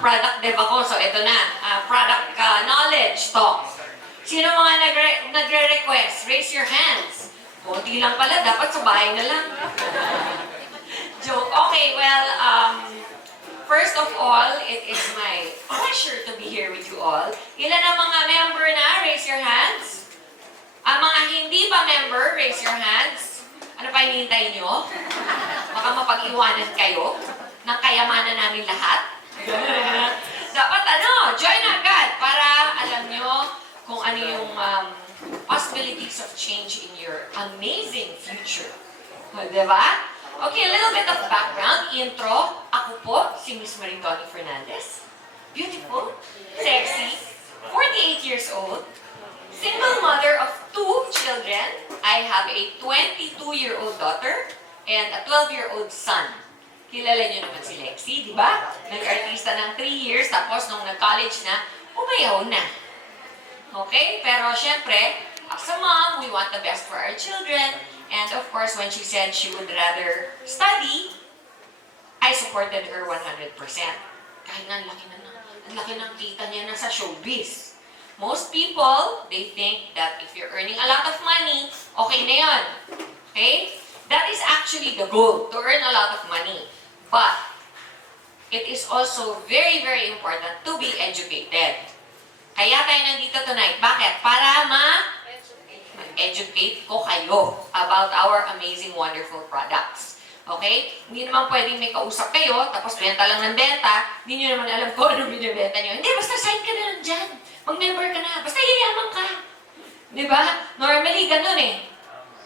product dev ako. So, ito na. Product knowledge talk. Sino mga nagre-request? Raise your hands. Kunti lang pala. Dapat sa bahay na lang. Joke. Okay, well, first of all, it is my pleasure to be here with you all. Ilan ang mga member na? Raise your hands. Ang mga hindi pa member, raise your hands. Ano pa hinihintay nyo? Baka mapag-iwanan kayo ng kayamanan namin lahat. Dapat join agad para alam nyo kung ano yung possibilities of change in your amazing future. Diba? Okay, a little bit of background, intro. Ako po, si Miss MARITONI FERNANDEZ. Beautiful, sexy, 48 years old, single mother of 2 children. I have a 22-year-old daughter and a 12-year-old son. Kilala niyo naman si Lexi, di ba? Nag-artista ng 3 years, tapos nung nag-college na, umayaw na. Okay? Pero syempre, as a mom, we want the best for our children. And of course, when she said she would rather study, I supported her 100%. Kahit na ang laki ng kita niya na sa showbiz. Most people, they think that if you're earning a lot of money, okay na yun. Okay? That is actually the goal, to earn a lot of money. But, it is also very, very important to be educated. Kaya tayo nandito tonight. Bakit? Para ma-educate ko kayo about our amazing, wonderful products. Okay? Hindi naman pwedeng may kausap kayo, tapos benta lang ng benta, hindi nyo naman alam kung anong binibenta nyo. Hindi, basta sign ka na lang dyan. Mag-member ka na. Basta yayaman ka. Di ba? Normally, ganun eh.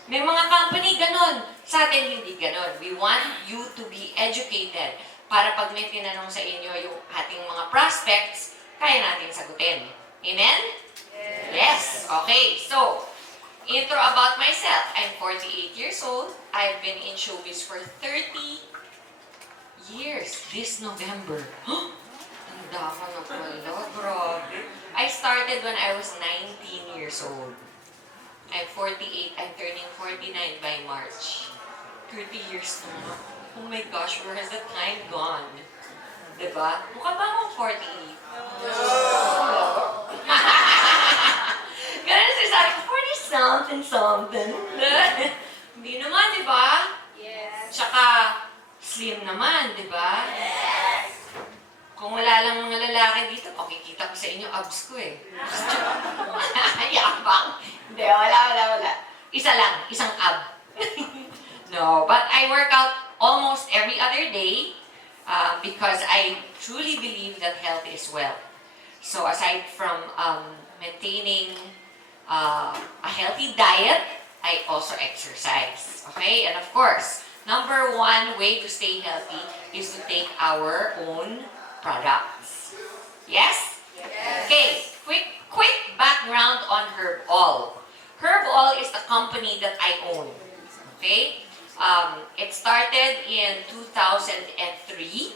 May mga company ganun. Sa atin, hindi ganun. We want you to be educated para pag may tinanong sa inyo yung ating mga prospects, kaya natin sagutin. Amen? Yes. Okay. So, intro about myself. I'm 48 years old. I've been in showbiz for 30 years this November. Tanda ka na pala. Grabe. I started when I was 19 years old. I'm 48. I'm turning 49 by March. 30 years na. Oh my gosh, where has the time gone? Diba? Mukha ba akong 48? Ganun si Sari, 40-something. Hindi naman, diba? Yes. Tsaka, slim naman, diba? Yes. Kung wala lang mga lalaki dito, makikita ko sa inyo abs ko eh. Yabang. Hindi, wala. Isa lang, isang ab. No, but I work out almost every other day because I truly believe that health is wealth. So aside from maintaining a healthy diet, I also exercise. Okay? And of course, number 1 way to stay healthy is to take our own products. Yes? Yes. Okay, quick background on Herb All. Herb All is the company that I own. Okay? It started in 2003.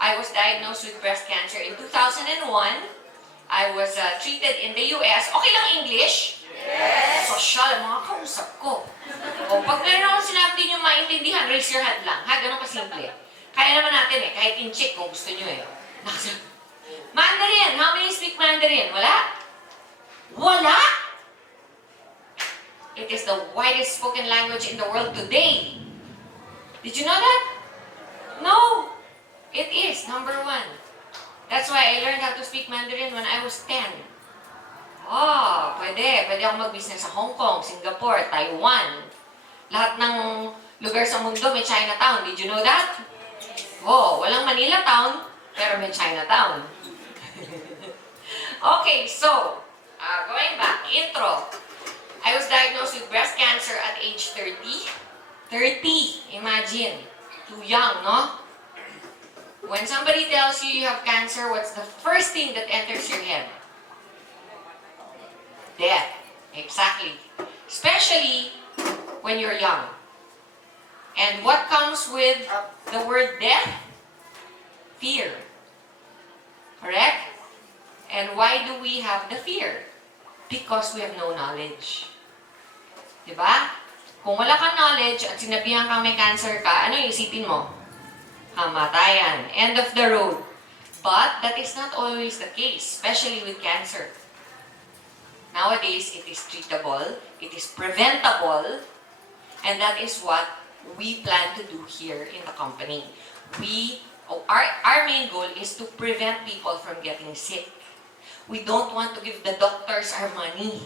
I was diagnosed with breast cancer in 2001. I was treated in the US. Okay lang English? Yes! Social, mga kausap ko. O, pag meron akong sinabi din yung maintindihan, raise your hand lang. Ha, ganun kasimple. Kaya naman natin eh, kahit in Czech kung gusto nyo eh. Mandarin, how many speak Mandarin? Wala? Wala? It is the widest spoken language in the world today. Did you know that? No. It is, number 1. That's why I learned how to speak Mandarin when I was 10. Oh, pwede. Pwede akong mag-business sa Hong Kong, Singapore, Taiwan. Lahat ng lugar sa mundo may Chinatown. Did you know that? Oh, walang Manila Town, pero may Chinatown. Okay, so, going back, intro. I was diagnosed with breast cancer at age 30. 30, imagine. Too young, no? When somebody tells you you have cancer, what's the first thing that enters your head? Death. Exactly. Especially when you're young. And what comes with the word death? Fear. Correct? And why do we have the fear? Because we have no knowledge. Diba? Kung wala kang knowledge at sinabihan kang may cancer ka, ano yung isipin mo? Kamatayan. End of the road. But that is not always the case, especially with cancer. Nowadays, it is treatable, it is preventable, and that is what we plan to do here in the company. Our main goal is to prevent people from getting sick. We don't want to give the doctors our money.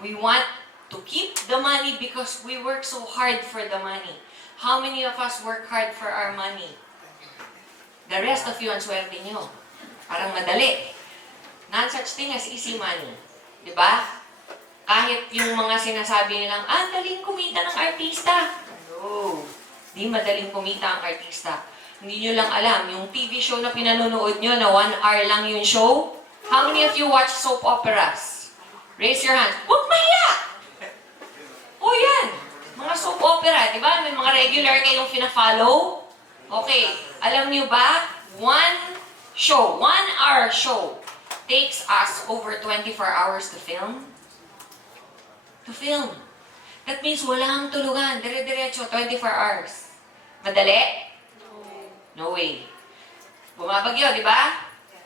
We want to keep the money because we work so hard for the money. How many of us work hard for our money? The rest of you, ang swerte nyo. Parang madali. None such thing as easy money. Diba? Kahit yung mga sinasabi nilang, daling kumita ng artista. No. Di madaling kumita ang artista. Hindi nyo lang alam, yung TV show na pinanonood nyo na 1 hour lang yung show. How many of you watch soap operas? Raise your hands. Huwag mahiya! O yan. Mga soap opera, di ba? May mga regular kayong fina-follow. Okay. Alam niyo ba, 1 hour show takes us over 24 hours to film. To film. That means walang tulugan. Dire-diretso, 24 hours. Madali? No way. Bumabagyo, di ba?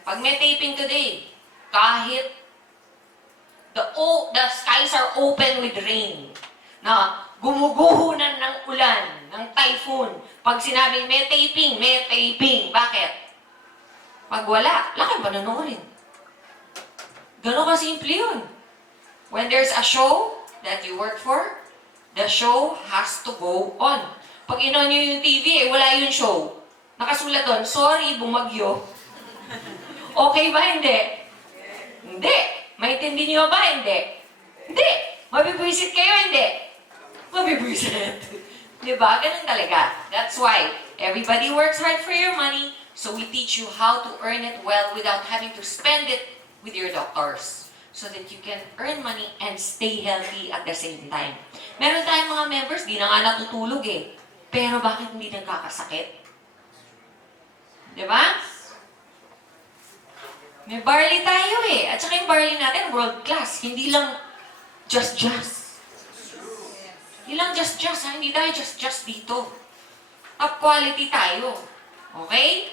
Pag may taping today, kahit the skies are open with rain, na gumuguhunan ng ulan, ng typhoon. Pag sinabing may taping, may taping. Bakit? Pag wala, lakang panonoodin. Gano'n kasimple yun. When there's a show that you work for, the show has to go on. Pag inon nyo yung TV, wala yung show. Nakasulat doon, sorry, bumagyo. Okay ba? Hindi. Hindi. Maintindi nyo ba? Hindi. Hindi. Mabibwisit kayo? Hindi. Mabibwisit. Diba? Ganun talaga. That's why everybody works hard for your money, so we teach you how to earn it well without having to spend it with your doctors, so that you can earn money and stay healthy at the same time. Meron tayong mga members, di na nga natutulog eh. Pero bakit hindi nagkakasakit? Diba? May barley tayo eh. At saka yung barley natin, world class. Hindi lang just. Hindi lang just ha. Hindi tayo just dito. Top quality tayo. Okay?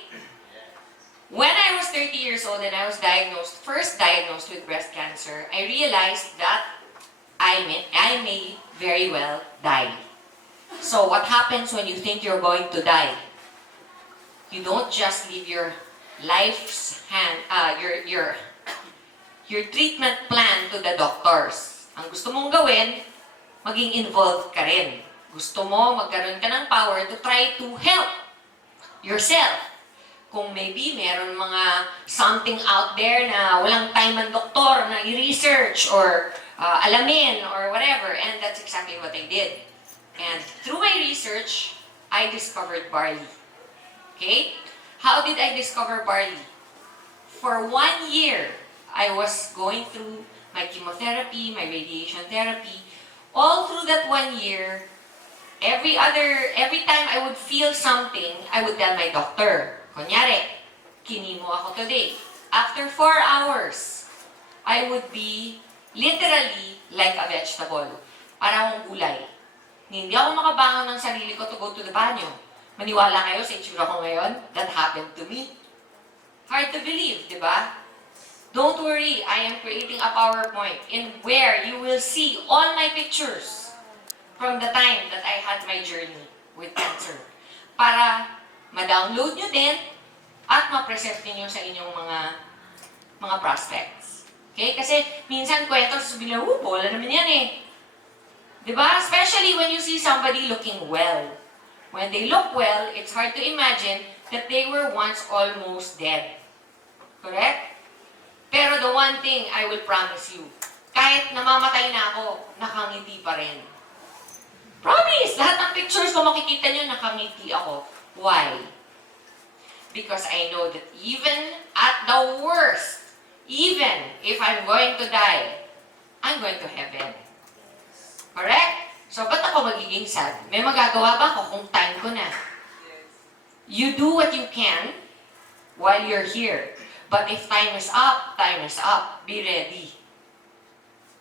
When I was 30 years old and I was first diagnosed with breast cancer, I realized that I may very well die. So what happens when you think you're going to die? You don't just leave your your treatment plan to the doctors. Ang gusto mong gawin, maging involved ka rin. Gusto mo magkaroon ka ng power to try to help yourself. Kung maybe meron mga something out there na walang time ang doktor na i-research or alamin or whatever. And that's exactly what I did. And through my research, I discovered barley. Okay? How did I discover barley? For 1 year, I was going through my chemotherapy, my radiation therapy. All through that 1 year, every time I would feel something, I would tell my doctor, kunyari, kinimo ako today. After 4 hours, I would be literally like a vegetable. Parang akong gulay. Hindi ako makabangon ng sarili ko to go to the banyo. Maniwala kayo sa itsura ko ngayon? That happened to me. Hard to believe, di ba? Don't worry, I am creating a PowerPoint in where you will see all my pictures from the time that I had my journey with cancer. Para ma-download nyo din at ma-present niyo sa inyong mga prospects. Okay? Kasi minsan kwento sa sabihin, wala naman yan eh. Diba? Especially when you see somebody looking well. When they look well, it's hard to imagine that they were once almost dead. Correct? Pero the one thing I will promise you, kahit namamatay na ako, nakangiti pa rin. Promise! Lahat ng pictures ko makikita nyo, nakangiti ako. Why? Because I know that even at the worst, even if I'm going to die, I'm going to heaven. Correct? So, ba't ako magiging sad? May magagawa ba ako kung time ko na? You do what you can while you're here. But if time is up, time is up. Be ready.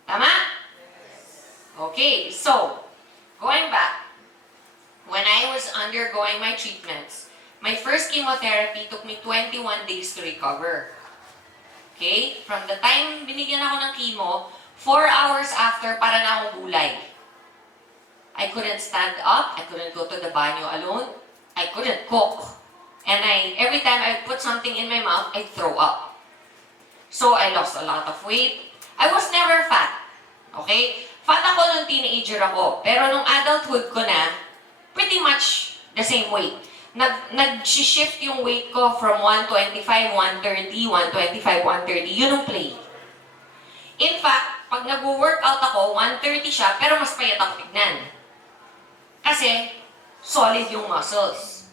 Tama? Okay, so, going back. When I was undergoing my treatments, My first chemotherapy took me 21 days to recover. Okay? From the time binigyan ako ng chemo, 4 hours after, para na akong gulay. I couldn't stand up. I couldn't go to the banyo alone. I couldn't cook. And every time I put something in my mouth, I'd throw up. So, I lost a lot of weight. I was never fat. Okay? Fat ako nung teenager ako. Pero nung adulthood ko na, pretty much the same weight. Nag-shift yung weight ko from 125, 130, 125, 130. Yun ang play. In fact, pag nag-workout ako, 130 siya, pero mas payat ako tignan. Kasi, solid yung muscles.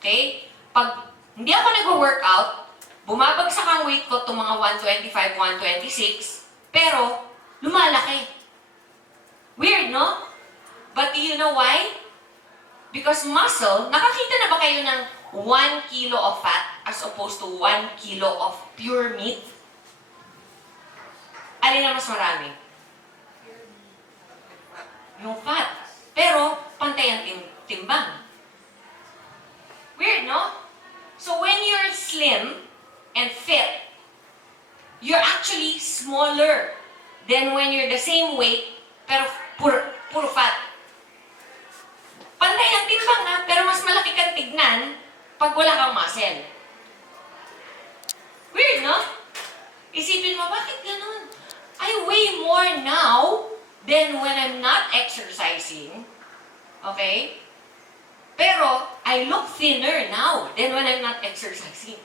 Okay? Pag hindi ako nag-workout, bumabagsak ang weight ko itong mga 125, 126, pero lumalaki. Weird, no? But do you know why? Because muscle, nakakita na ba kayo ng 1 kilo of fat as opposed to 1 kilo of pure meat? Alin na mas marami? Yung fat. Pero, pantay ang timbang. Weird, no? So, when you're slim and fit, you're actually smaller than when you're the same weight, pero puro fat. Pantay ang timbang ha, pero mas malaki kang tignan pag wala kang muscle. Weird, no? Isipin mo, bakit ganun? I weigh more now than when I'm not exercising. Okay? Pero, I look thinner now than when I'm not exercising.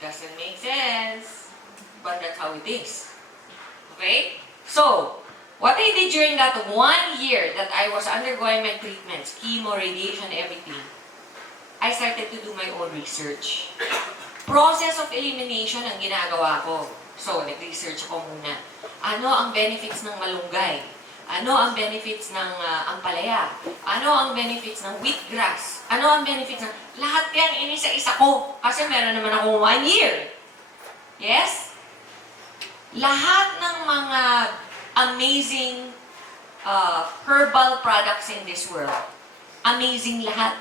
Doesn't make sense. But that's how it is. Okay? So, what I did during that 1 year that I was undergoing my treatments, chemo, radiation, everything, I started to do my own research. Process of elimination ang ginagawa ko. So, nag-research ako muna. Ano ang benefits ng malunggay? Ano ang benefits ng ampalaya? Ano ang benefits ng wheatgrass? Ano ang benefits ng... Lahat yan inisa-isa ko. Kasi meron naman akong 1 year. Yes? Lahat ng mga amazing herbal products in this world. Amazing lahat.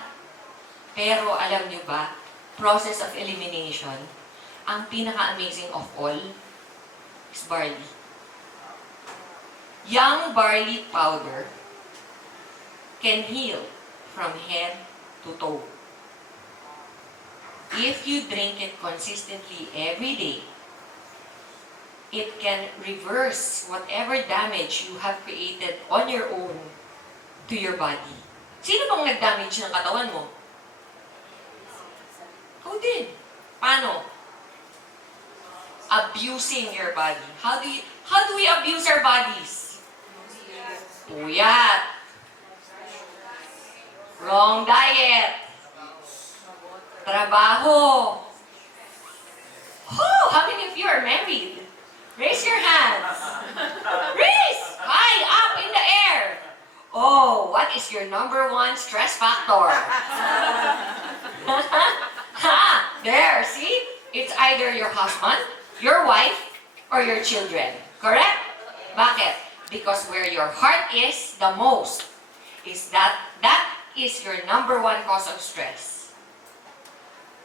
Pero alam nyo ba, process of elimination, ang pinaka-amazing of all is barley. Young barley powder can heal from head to toe. If you drink it consistently every day, it can reverse whatever damage you have created on your own to your body. Sino bang nag-damage ng katawan mo? Ikaw din. Paano? Abusing your body. How do we abuse our bodies? Puyat. Wrong diet. Trabaho. Oh, how many of you are married? Raise your hands. Raise! High up in the air. Oh, what is your number 1 stress factor? There, see? It's either your husband, your wife, or your children. Correct? Bakit? Because where your heart is the most, is that is your number 1 cause of stress.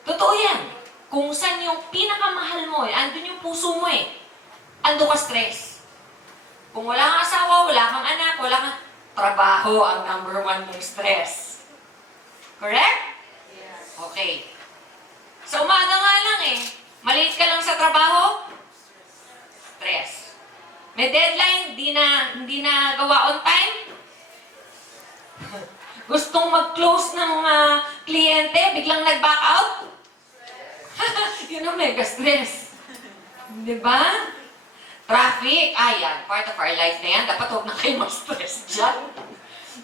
Totoo yan. Kung saan yung pinakamahal mo, andun yung puso mo eh. Ando ka stress. Kung wala kang asawa, wala kang anak, wala kang trabaho ang number 1 mong stress. Correct? Yes. Okay. Sa umaga nga lang eh. Maliit ka lang sa trabaho, stress. May deadline, hindi na gawa on time. Gustong mag-close ng kliyente, biglang nag-back out. Yun ang mega stress. Diba? Traffic, yan. Part of our life na yan. Dapat huwag na kayo mag-stress dyan.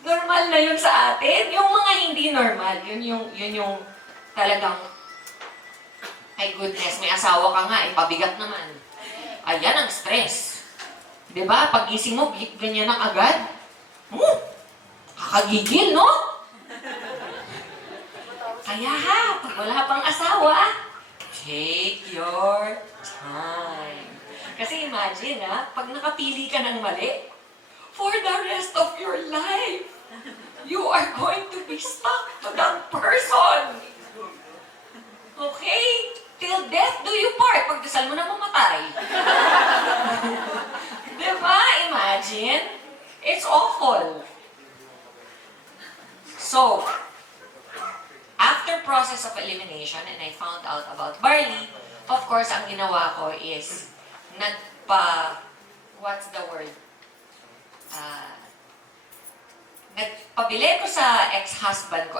Normal na yun sa atin. Yung mga hindi normal, yun yung talagang, ay goodness, may asawa ka nga, pabigat naman. Ayan ang stress. Diba? Pag-gising mo, ganyan ang agad. Kakagigil, no? Kaya pag wala pang asawa, take your time. Kasi imagine, pag nakapili ka ng mali, for the rest of your life, You are going to be stuck to that person. Okay? Till death do you part. Pagdasal mo na mamatay. Diba? Imagine. It's awful. So, after process of elimination, and I found out about barley, of course, ang ginawa ko is, what's the word? Nagpabili ko sa ex-husband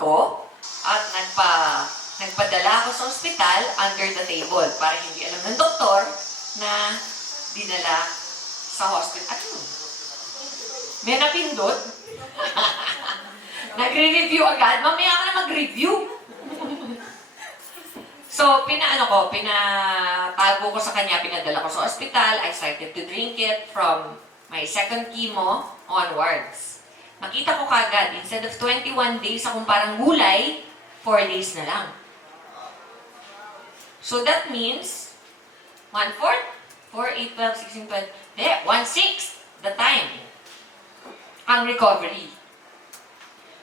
ko, at nagpadala ko sa ospital under the table para hindi alam ng doktor na dinala sa hospital. Ano? May napindot? Nagre-review agad? Mamaya ka na mag-review. So, pinatago ko sa kanya, pinadala ko sa ospital. I started to drink it from my second chemo onwards. Makita ko kagad, instead of 21 days akong parang gulay, 4 days na lang. So that means, 1/4, 4, 8, 12, 16, 12, 1/6 the time ang recovery.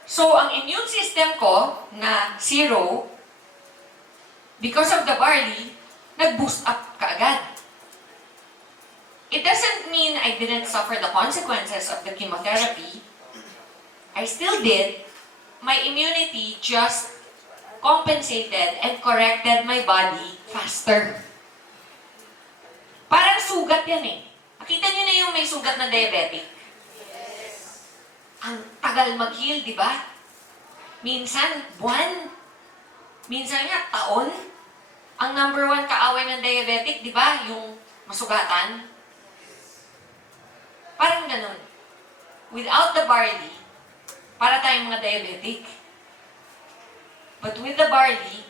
So, ang immune system ko na 0, because of the barley, nag-boost up kaagad. It doesn't mean I didn't suffer the consequences of the chemotherapy. I still did. My immunity just compensated and corrected my body faster. Parang sugat yan eh. Nakita niyo na yung may sugat na diabetic? Ang tagal mag-heal, di ba? Minsan, buwan. Minsan nga, taon. Ang number 1 kaaway ng diabetic, di ba? Yung masugatan. Parang ganun. Without the barley, para tayong mga diabetic. But with the barley,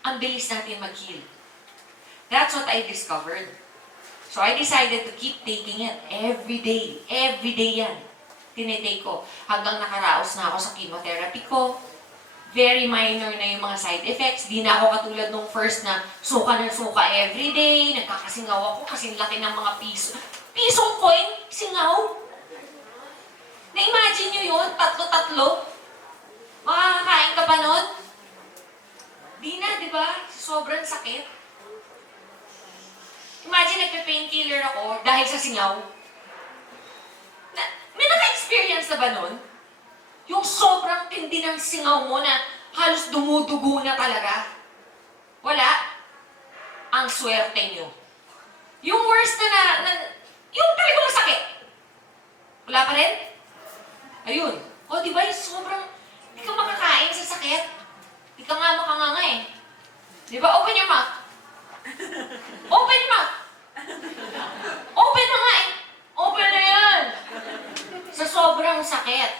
ang bilis natin mag-heal. That's what I discovered. So I decided to keep taking it every day. Every day yan. Tinitake ko. Hanggang nakaraos na ako sa chemotherapy ko. Very minor na yung mga side effects. Di na ako katulad nung first na suka ng suka every day. Nagkakasingaw ako kasi laki ng mga piso. Pisong coin, singaw. Na-imagine nyo yun? Tatlo-tatlo. Makakakain ka pa nun? Di na, di ba? Sobrang sakit. Imagine, nagpe-painkiller ako dahil sa singaw. May naka-experience na ba nun? Yung sobrang tindi ng singaw mo na halos dumudugo na talaga. Wala. Ang swerte nyo. Yung worst yung talagang masakit. Wala pa rin? Ayun. O, di ba yung sobrang, di ka makakain sa sakit. Di ka nga makanganga eh. Di ba? Open your mouth. Open your mouth. Open na nga eh. Open na yan. Sa sobrang sakit.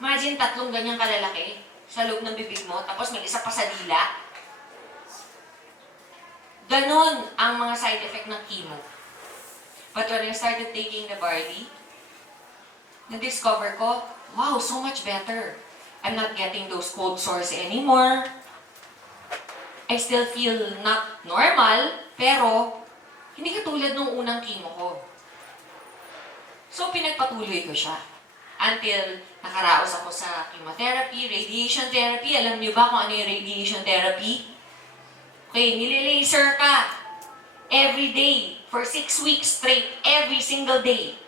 Imagine 3 ganyang kalalaki sa loob ng bibig mo, tapos may isa pa sa dila. Ganon ang mga side effect ng chemo. But when I started taking the barley, na-discover ko, wow, so much better. I'm not getting those cold sores anymore. I still feel not normal, pero hindi katulad nung unang chemo ko. So, pinagpatuloy ko siya. Until nakaraos ako sa chemotherapy, radiation therapy. Alam niyo ba kung ano yung radiation therapy? Okay, nililaser ka. Every day, for 6 weeks straight, every single day.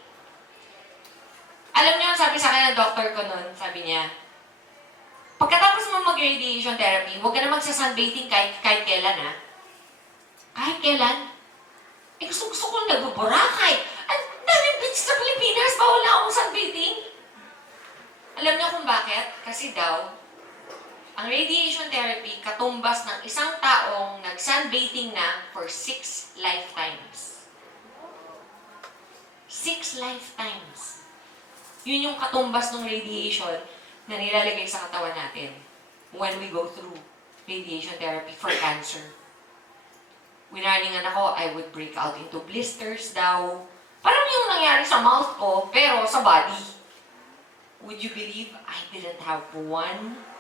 Alam niyo, sabi sa akin ng doctor ko noon, sabi niya, pagkatapos mo mag-radiation therapy, huwag ka na magsa-sunbathing kahit kailan, ha? Kahit kailan? Eh, gusto kong nagbuburakay. Ang daming beach sa Pilipinas, bawal na akong sunbathing. Alam niyo kung bakit? Kasi daw, ang radiation therapy katumbas ng isang taong nag-sunbathing na for 6 lifetimes. 6 lifetimes. Yun yung katumbas ng radiation na nilalagay sa katawan natin when we go through radiation therapy for cancer. Winaringan ako, I would break out into blisters daw. Parang yung nangyari sa mouth ko, pero sa body. Would you believe I didn't have 1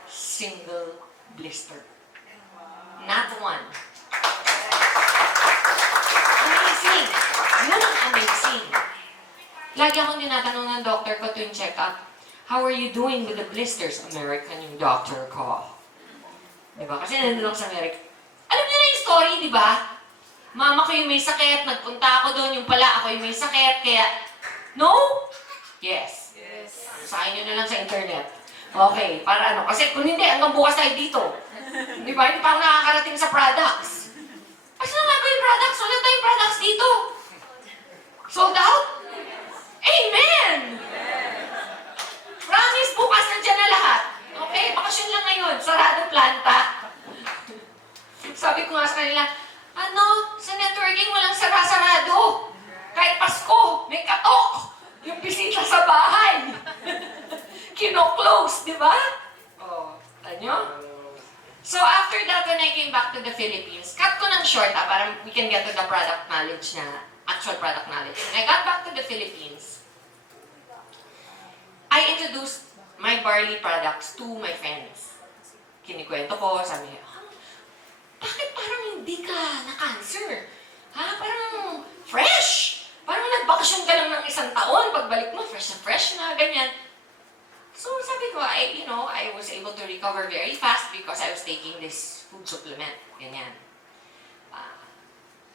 single blister? Not one. Amazing! Yun ang amazing. Lagi akong tinatanong ng doctor ko tuwing check-up, how are you doing with the blisters? American yung doctor ko. Diba? Kasi nandun ako sa America. Alam niyo na yung story, di ba? Mama ko yung may sakit, nagpunta ako doon, yung pala ako yung may sakit, kaya... No? Yes. Sasahin nyo na lang sa internet. Okay, para ano? Kasi kung hindi, hanggang bukas tayo dito. Di ba? Hindi pa ako nakakarating sa products. Kasi na nga ba yung products? Wala tayong products dito. Sold out? Amen! Promise, bukas nandiyan na lahat. Okay, bakasyon lang ngayon. Sarado planta. Sabi ko nga sa kanila, sa networking walang sarado. Kahit Pasko, may katok. Yung bisita sa bahay. Kino-close, di ba? Oh, tanyo? So after that, when I came back to the Philippines, cut ko ng short para we can get to the product knowledge na, actual product knowledge. When I got back to the Philippines, I introduced my barley products to my friends. Kinikwento ko, sabi niya, bakit parang hindi ka na-cancer? Parang fresh! Parang nagbakasyon ka lang ng isang taon, pagbalik mo, fresh na, ganyan. So sabi ko, I was able to recover very fast because I was taking this food supplement, ganyan.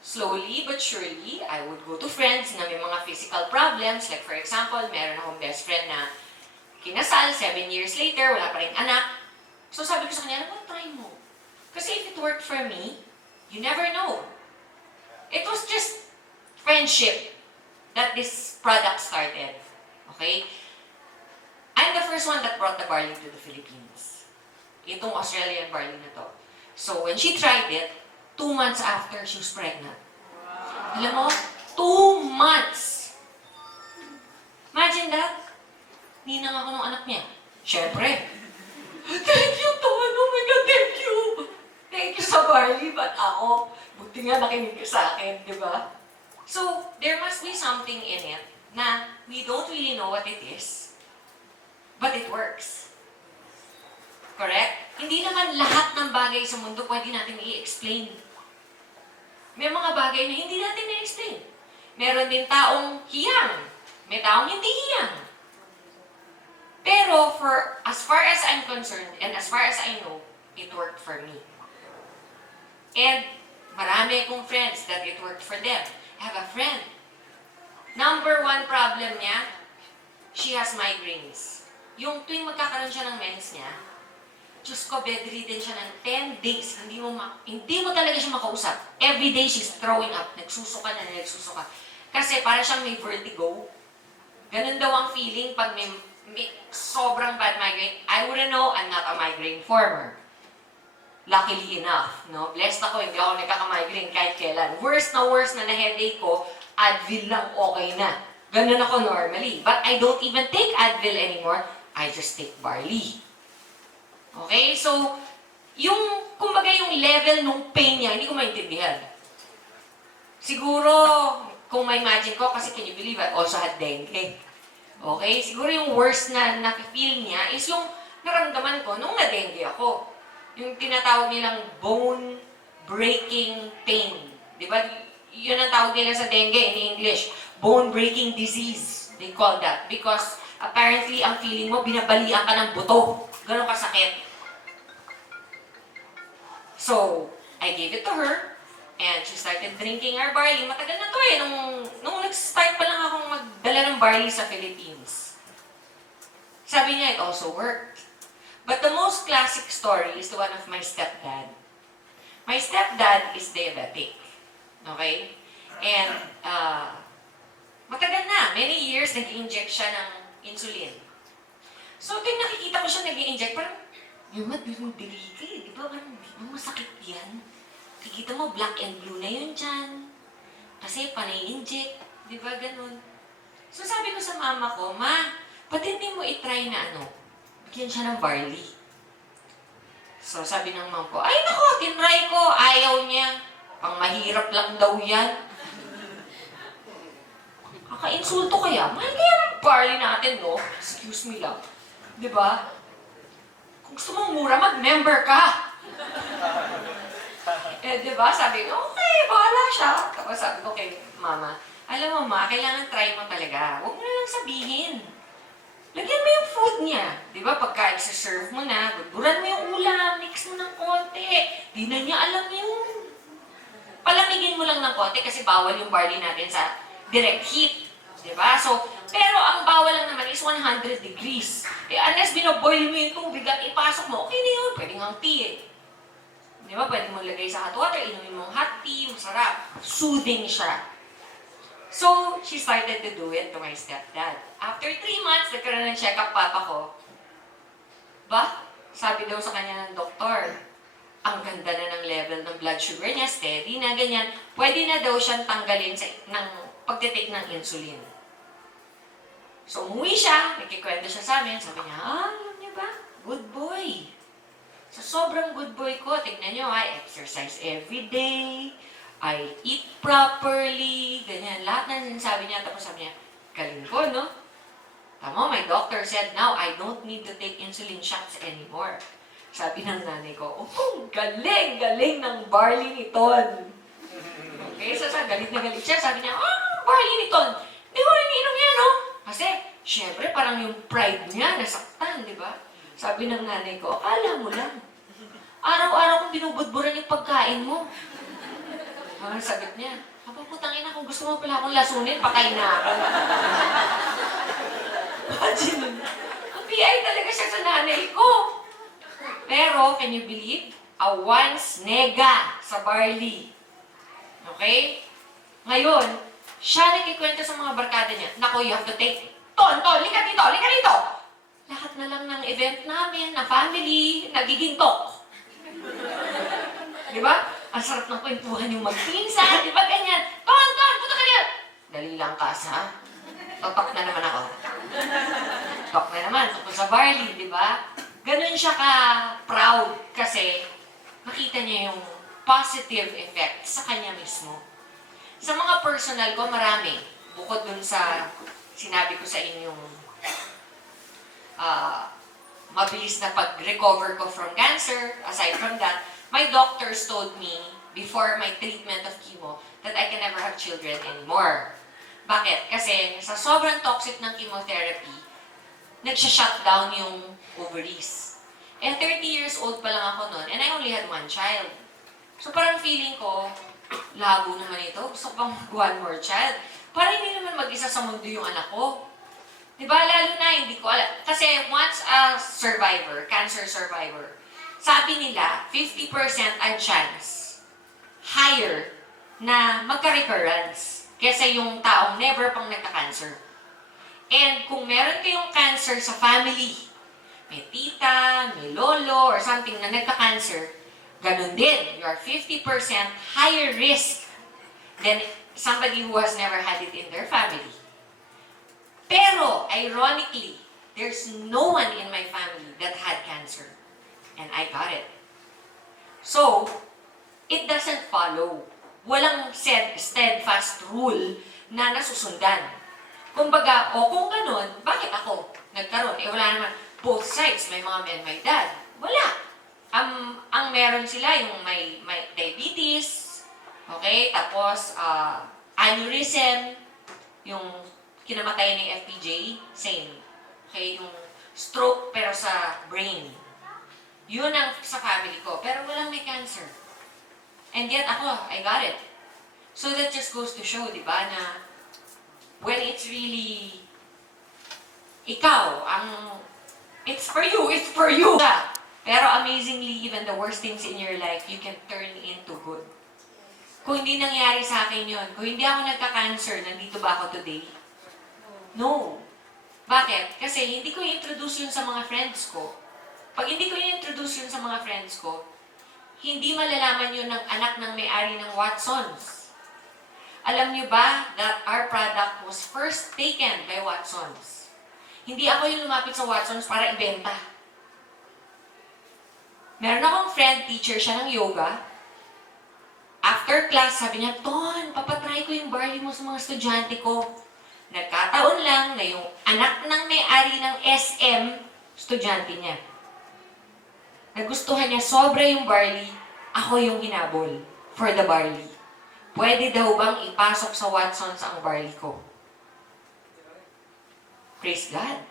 Slowly but surely, I would go to friends na may mga physical problems. Like for example, meron akong best friend na kinasal, 7 years later, wala pa rin anak. So sabi ko sa kanya, try mo. Kasi if it worked for me, you never know. It was just friendship that this product started. Okay? I'm the first one that brought the barley to the Philippines. Itong Australian barley na to. So when she tried it, 2 months after, she was pregnant. Wow. Alam mo? 2 months! Imagine that. Ninang ako ng anak niya. Siyempre. Thank you, Ton! Oh my God, thank you! Thank you sa barley, but ako, buti nga nakinig ka sa akin, di ba? So, there must be something in it na we don't really know what it is, but it works. Correct? Hindi naman lahat ng bagay sa mundo pwede natin i-explain. May mga bagay na hindi natin i-explain. Meron din taong hiyang. May taong hindi hiyang. Pero as far as I'm concerned, and as far as I know, it worked for me. And marami akong friends that it worked for them. I have a friend. Number 1 problem niya, she has migraines. Yung tuwing magkakaroon siya ng mens niya, Diyos ko, bedridden siya ng 10 days. Hindi mo talaga siya makausap. Every day she's throwing up. Nagsusuka. Kasi para siyang may vertigo. Ganun daw ang feeling pag may sobrang bad migraine. I wouldn't know, I'm not a migraine former. Luckily enough, no? Blessed ako, hindi ako nagkaka-migraine kahit kailan. Worst na headache ko, Advil lang okay na. Ganun ako normally. But I don't even take Advil anymore. I just take barley. Okay? So, kumbaga yung level ng pain niya, hindi ko maintindihan. Siguro, kung ma-imagine ko, kasi can you believe I also had dengue. Okay? Siguro yung worst na na-feel niya is yung naramdaman ko nung na-dengue ako. Yung tinatawag nilang bone-breaking pain. Di ba? Yun ang tawag nila sa dengue in English. Bone-breaking disease. They call that. Because apparently, ang feeling mo, binabalian ka ng buto. Ganon kasakit. So, I gave it to her. And she started drinking our barley. Matagal na to eh. Nung nag-start pa lang akong magdala ng barley sa Philippines. Sabi niya, it also worked. But the most classic story is the one of my stepdad. My stepdad is diabetic. Okay? And, matagal na. Many years, nag-inject siya ng insulin. So, pag nakikita ko siya nag-inject, parang, yung madulong-dili ka eh. Di ba? Parang, masakit yan. Kikita mo, black and blue na yun dyan. Kasi panay-inject. Di ba? Ganun. So, sabi ko sa mama ko, Ma, pati hindi mo itry na bigyan siya ng barley. So, sabi ng mom ko, ay nako, tinry ko. Ayaw niya. Pang mahirap lang daw yan. Kaka-insulto kaya. Mahal kaya ng barley natin, no? Excuse me lang. Diba? Kung gusto mong mura, mag-member ka. Diba? Sabi ko, okay, bahala siya. Tapos sabi ko kay mama, Alam mo ma, kailangan try mo talaga. Huwag mo na lang sabihin. Lagyan mo yung food niya. Di ba, pagka isa-serve mo na, budburan mo yung ulam, mix mo ng konti. Di na niya alam yung... Palamigin mo lang ng konti kasi bawal yung barley natin sa direct heat. Di ba? So, pero ang bawal lang naman is 100 degrees. Unless binoboil mo yung tubig at ipasok mo, okay na yun. Pwede nga tea eh. Di ba? Pwede mo lagay sa hot water, inumin mo hot tea, masarap. Soothing siya. So, she started to do it to my stepdad. After 3 months, nagkaroon ng check-up papa ko. Ba? Sabi daw sa kanya ng doktor, ang ganda na ng level ng blood sugar niya, steady na, ganyan. Pwede na daw siyang tanggalin ng pagtitake ng insulin. So, umuwi siya, nagkikwento siya sa amin, sabi niya, alam niyo ba, good boy. So, sobrang good boy ko, tignan niyo, I exercise every day, I eat properly, ganyan. Lahat na sinasabi niya, tapos sabi niya, galing ko, no? Tama, my doctor said, now I don't need to take insulin shots anymore. Sabi ng nanay ko, oh, galing, galing ng barley ni Ton. Okay, so galit na galit siya, sabi niya, barley ni Ton, di ko rin inom yan, no? Kasi, syempre, parang yung pride niya, nasaktan, di ba? Sabi ng nanay ko, akala mo lang. Araw-araw kong binubudburan yung pagkain mo. Ang sagot niya, putang ina, kung gusto mo pala akong lasunin, pakain na ako. Imagine, ang PI talaga siya sa nanay ko. Pero, can you believe? A once nega sa barley. Okay? Ngayon, siya nagkikwento sa mga barkada niya, naku, you have to take, Ton, lika dito, lika dito! Lahat na lang ng event namin, na family, nagiging talk. Di ba? Ang sarap ng kwentuhan yung magpinsan, di ba ganyan? Ton, punta ka dyan! Dali lang kas, ha? Totok na naman ako. Tok na naman, tungkol sa barley, di ba? Ganun siya ka-proud kasi nakita niya yung positive effect sa kanya mismo. Sa mga personal ko, marami. Bukod dun sa sinabi ko sa inyong mabilis na pag-recover ko from cancer, aside from that, my doctors told me, before my treatment of chemo, that I can never have children anymore. Bakit? Kasi sa sobrang toxic ng chemotherapy, nagsha-shutdown yung ovaries. 30 years old pa lang ako noon, and I only had 1 child. So parang feeling ko, labo naman ito, gusto pang 1 more child. Parang hindi naman mag-isa sa mundo yung anak ko. Diba? Lalo na, hindi ko alam. Kasi once a survivor, cancer survivor, sabi nila, 50% ang chance higher na magka-recurrence kesa yung taong never pang nagka-cancer. And kung meron kayong cancer sa family, may tita, may lolo, or something na nagka-cancer, ganun din. You are 50% higher risk than somebody who has never had it in their family. Pero, ironically, there's no one in my family that had cancer. And I got it. So, it doesn't follow. Walang steadfast rule na nasusundan. Kumbaga, kung ganun, bakit ako nagkaroon? Wala naman. Both sides, may mga men, may dad. Wala. Ang meron sila, yung may diabetes, okay? Tapos, aneurysm, yung kinamatay ng FPJ, same. Okay? Yung stroke, pero sa brain. Yun ang sa family ko. Pero walang may cancer. And yet ako, I got it. So that just goes to show, di ba, na when it's really ikaw, it's for you, it's for you. Pero amazingly, even the worst things in your life, you can turn into good. Kung hindi nangyari sa akin yun, kung hindi ako nagka-cancer, nandito ba ako today? No. Bakit? Kasi hindi ko i-introduce yun sa mga friends ko. Pag hindi ko i-introduce yun sa mga friends ko, hindi malalaman yun ng anak ng may-ari ng Watsons. Alam niyo ba that our product was first taken by Watsons? Hindi ako yung lumapit sa Watsons para ibenta. Meron akong friend, teacher siya ng yoga. After class, sabi niya, Ton, papatry ko yung barley mo sa mga estudyante ko. Nagkataon lang na yung anak ng may-ari ng SM, estudyante niya. Nagustuhan niya sobra yung barley, ako yung hinabol for the barley. pwede daw bang ipasok sa Watsons ang barley ko? Praise God.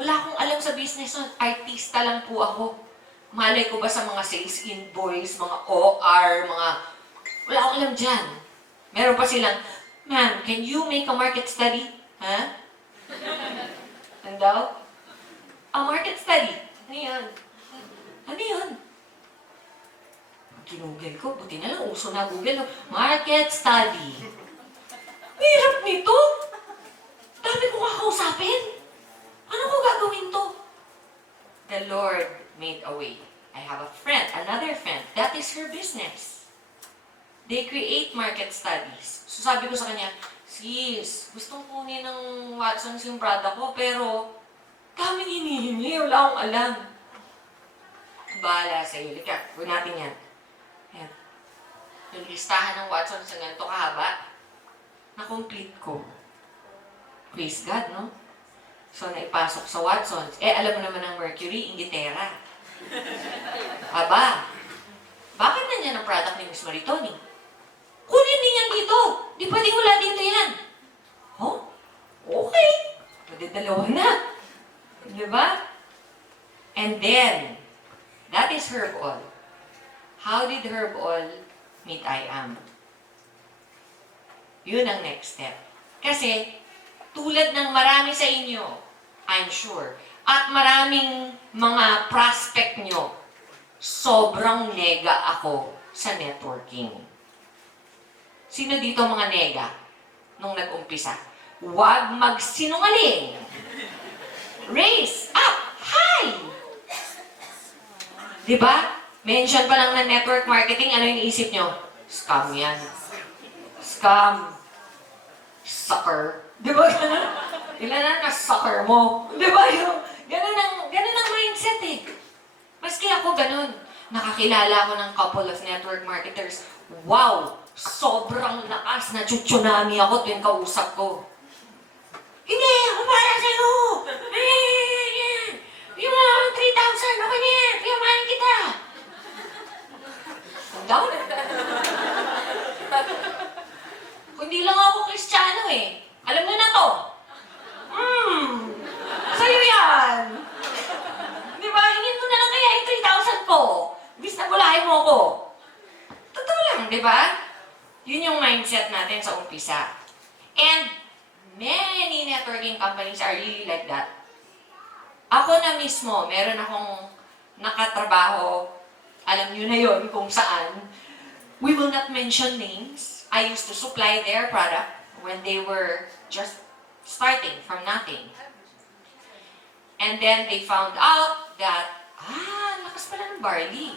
Wala akong alam sa business nun. Artista lang po ako. Malay ko ba sa mga sales invoice, mga OR, mga... Wala akong alam dyan. Meron pa silang, ma'am, can you make a market study? Ha? Ano daw? A market study. Ano yun? Ano yun? Ginugel ko, buti na lang, uso na Google. Market study. Hirap nito. Dami ko kakausapin. Ano ko gagawin to? The Lord made a way. I have a friend, another friend. That is her business. They create market studies. So sabi ko sa kanya, sis, gustong kunin ng Watsons yung product ko, pero daming hinihingi, wala akong alam. Bahala sa'yo. Lika, huwag natin yan. Ayan. Yung listahan ng Watsons na ganito kahaba, na-complete ko. Praise God, no? So, naipasok sa Watsons. Alam mo naman ang Mercury, Inglaterra. Aba, bakit nandiyan ang product ni Miss Maritoni? Kunin din yan dito. Di pwedeng wala dito yan. Oh? Okay. Pwede dalawa na. Diba? And then, that is Herb All. How did Herb All meet IAM? Yun ang next step. Kasi, tulad ng marami sa inyo, I'm sure, at maraming mga prospect nyo, sobrang nega ako sa networking. Sino dito mga nega nung nag-umpisa? Huwag magsinungaling. Raise up high. Diba? Mention pa lang na network marketing, ano yung isip nyo? Scam yan. Scam. Sucker. Diba ganun? Ilan na sucker mo? Diba yung, ganun ang mindset eh. Maski ako ganun. Nakakilala ko ng couple of network marketers. Wow! Sobrang lakas na tsunami ako tuwing kausap ko. Hindi! Ako para sa'yo! Yung mga 3,000, okay na yan! Piyamahan kita! Ang down? Kundi lang ako Kristiyano eh. Alam mo na to? Sa'yo yan! Di ba? Hingin mo na lang kaya yung 3,000 ko. Bis na bulahin mo ko. Totoo lang, di ba? Yun yung mindset natin sa umpisa. And many networking companies are really like that. Ako na mismo, meron akong nakatrabaho, alam nyo na yun kung saan. We will not mention names. I used to supply their product when they were just starting from nothing. And then they found out that, lakas pala ng barley.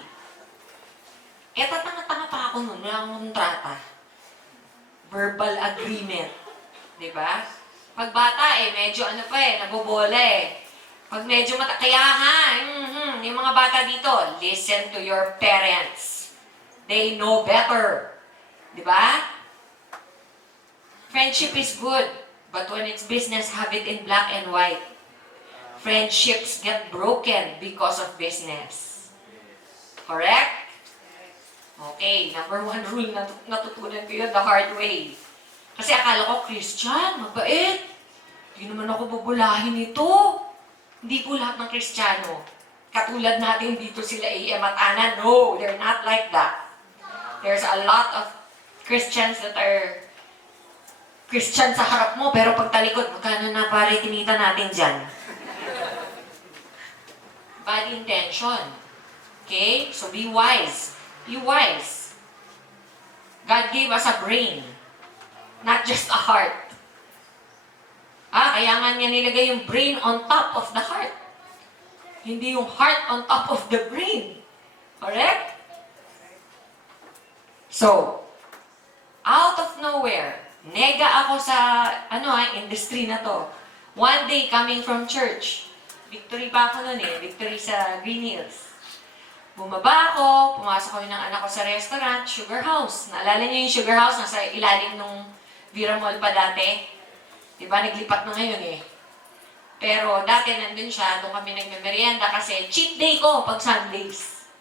Tatanga-tanga pa ako nun, wala akong kontrata. Verbal agreement. Diba? Pag bata medyo nabobola Pag medyo kaya yung mga bata dito, listen to your parents. They know better. Diba? Friendship is good, but when it's business, have it in black and white. Friendships get broken because of business. Correct? Okay, number 1 rule na natutunan ko yun the hard way. Kasi akala ko, Christian, mabait. Hindi naman ako bubulahin ito. Hindi po lahat ng Kristiyano. Katulad natin dito sila IAM at Ana. No, they're not like that. There's a lot of Christians that are Christian sa harap mo, pero pag talikod, magkano na pare kinita natin dyan? Bad intention. Okay? So be wise. Be wise. God gave us a brain, not just a heart. Kaya nga niya nilagay yung brain on top of the heart. Hindi yung heart on top of the brain. Correct? So, out of nowhere, nega ako sa, industry na to. One day, coming from church, victory pa ako nun victory sa Green Hills. Bumaba ako, pumasok ko ng anak ko sa restaurant, Sugar House. Naalala niyo yung Sugar House? Nasa ilalim nung Vira Mall pa dati. Diba, naglipat na ngayon Pero dati nandun siya, doon kami nagme-merienda kasi cheat day ko pag Sundays.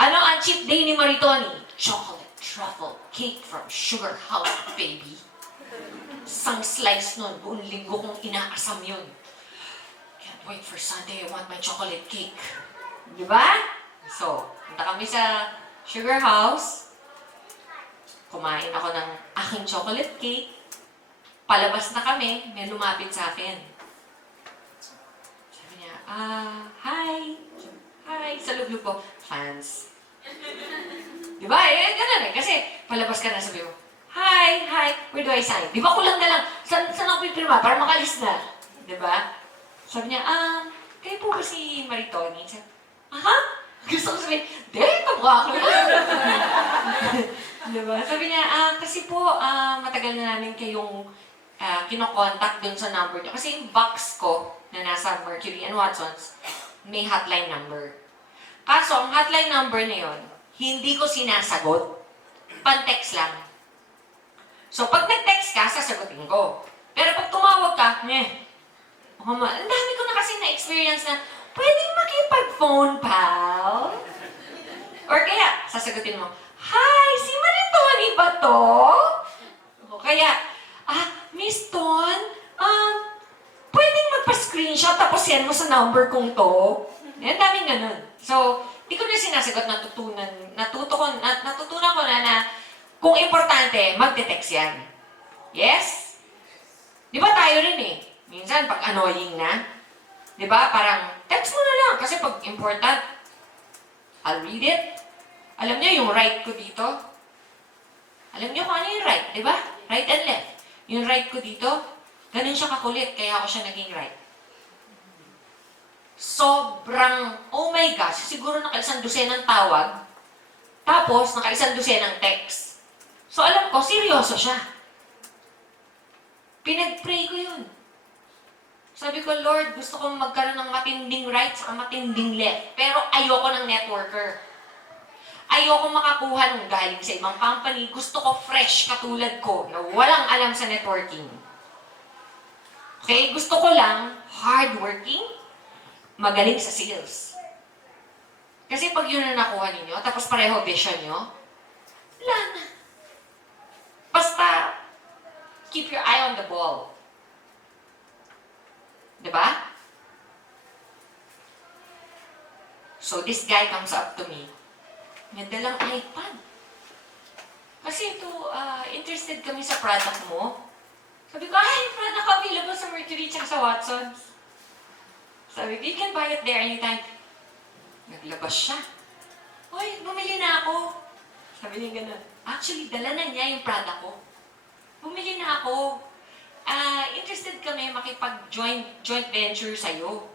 Ano ang cheat day ni Maritoni? Chocolate. truffle cake from Sugar House, baby. Isang slice nun, buong linggo kong inaasam yun. Can't wait for Sunday, I want my chocolate cake. Di ba? So, punta kami sa Sugar House. Kumain ako ng aking chocolate cake. Palabas na kami, may lumapit sa akin. Sabi niya, hi. Hi. Sa loob ko, fans. Diba? Ganun eh. Kasi palabas ka na, sabi mo, hi, where do I sign? Di ba kulang na lang, saan ako pipirma para makalis na? Diba? Sabi niya, kayo po ba si Maritoni? Sabi, gusto ko sabihin, kamukha ko yun. Diba? Sabi niya, kasi po, matagal na namin kayong kinokontak dun sa number niyo. Kasi yung box ko na nasa Mercury and Watson's, may hotline number. Kaso, ang hotline number na yun, hindi ko sinasagot. Pan-text lang. So, pag nag-text ka, sasagutin ko. Pero pag tumawag ka, ang dami ko na kasi na-experience na, pwedeng makipag-phone, pal? Or kaya, sasagutin mo, hi, si Maritoni ba to? O kaya, Miss Ton, pwedeng magpa-screenshot tapos yan mo sa number kong to? Yan, daming ganun. So, di ko na sinasagot, natutunan ko na kung importante, magte-text yan. Yes? Di ba tayo rin eh? Minsan, pag annoying na, di ba, parang, text mo na lang. Kasi pag important, I'll read it. Alam niyo yung right ko dito? Alam niyo kung ano yung right, di ba? Right and left. Yung right ko dito, ganun siya kakulit, kaya ako siya naging right. Sobrang, oh my gosh, siguro naka-isang dosenang tawag, tapos naka-isang dosenang text. So alam ko, seryoso siya. Pinag-pray ko yun. Sabi ko, Lord, gusto kong magkaroon ng matinding right at matinding left. Pero ayoko ng networker. Ayoko makakuha ng galing sa ibang company. Gusto ko fresh katulad ko na walang alam sa networking. Okay? Gusto ko lang hardworking, magaling sa sales. Kasi pag yun na nakuha ninyo, tapos pareho vision nyo, wala na. Basta, keep your eye on the ball. Diba? So this guy comes up to me. May dalang iPad. Kasi ito, interested kami sa product mo. Sabi ko, product available sa Mercury tsaka sa Watson's. Sabi ko, you can buy it there anytime. Naglabas siya. Hoy, bumili na ako. Sabi niya ganun. Actually, dala na niya yung product ko. Bumili na ako. Interested kami makipag-joint venture sa'yo.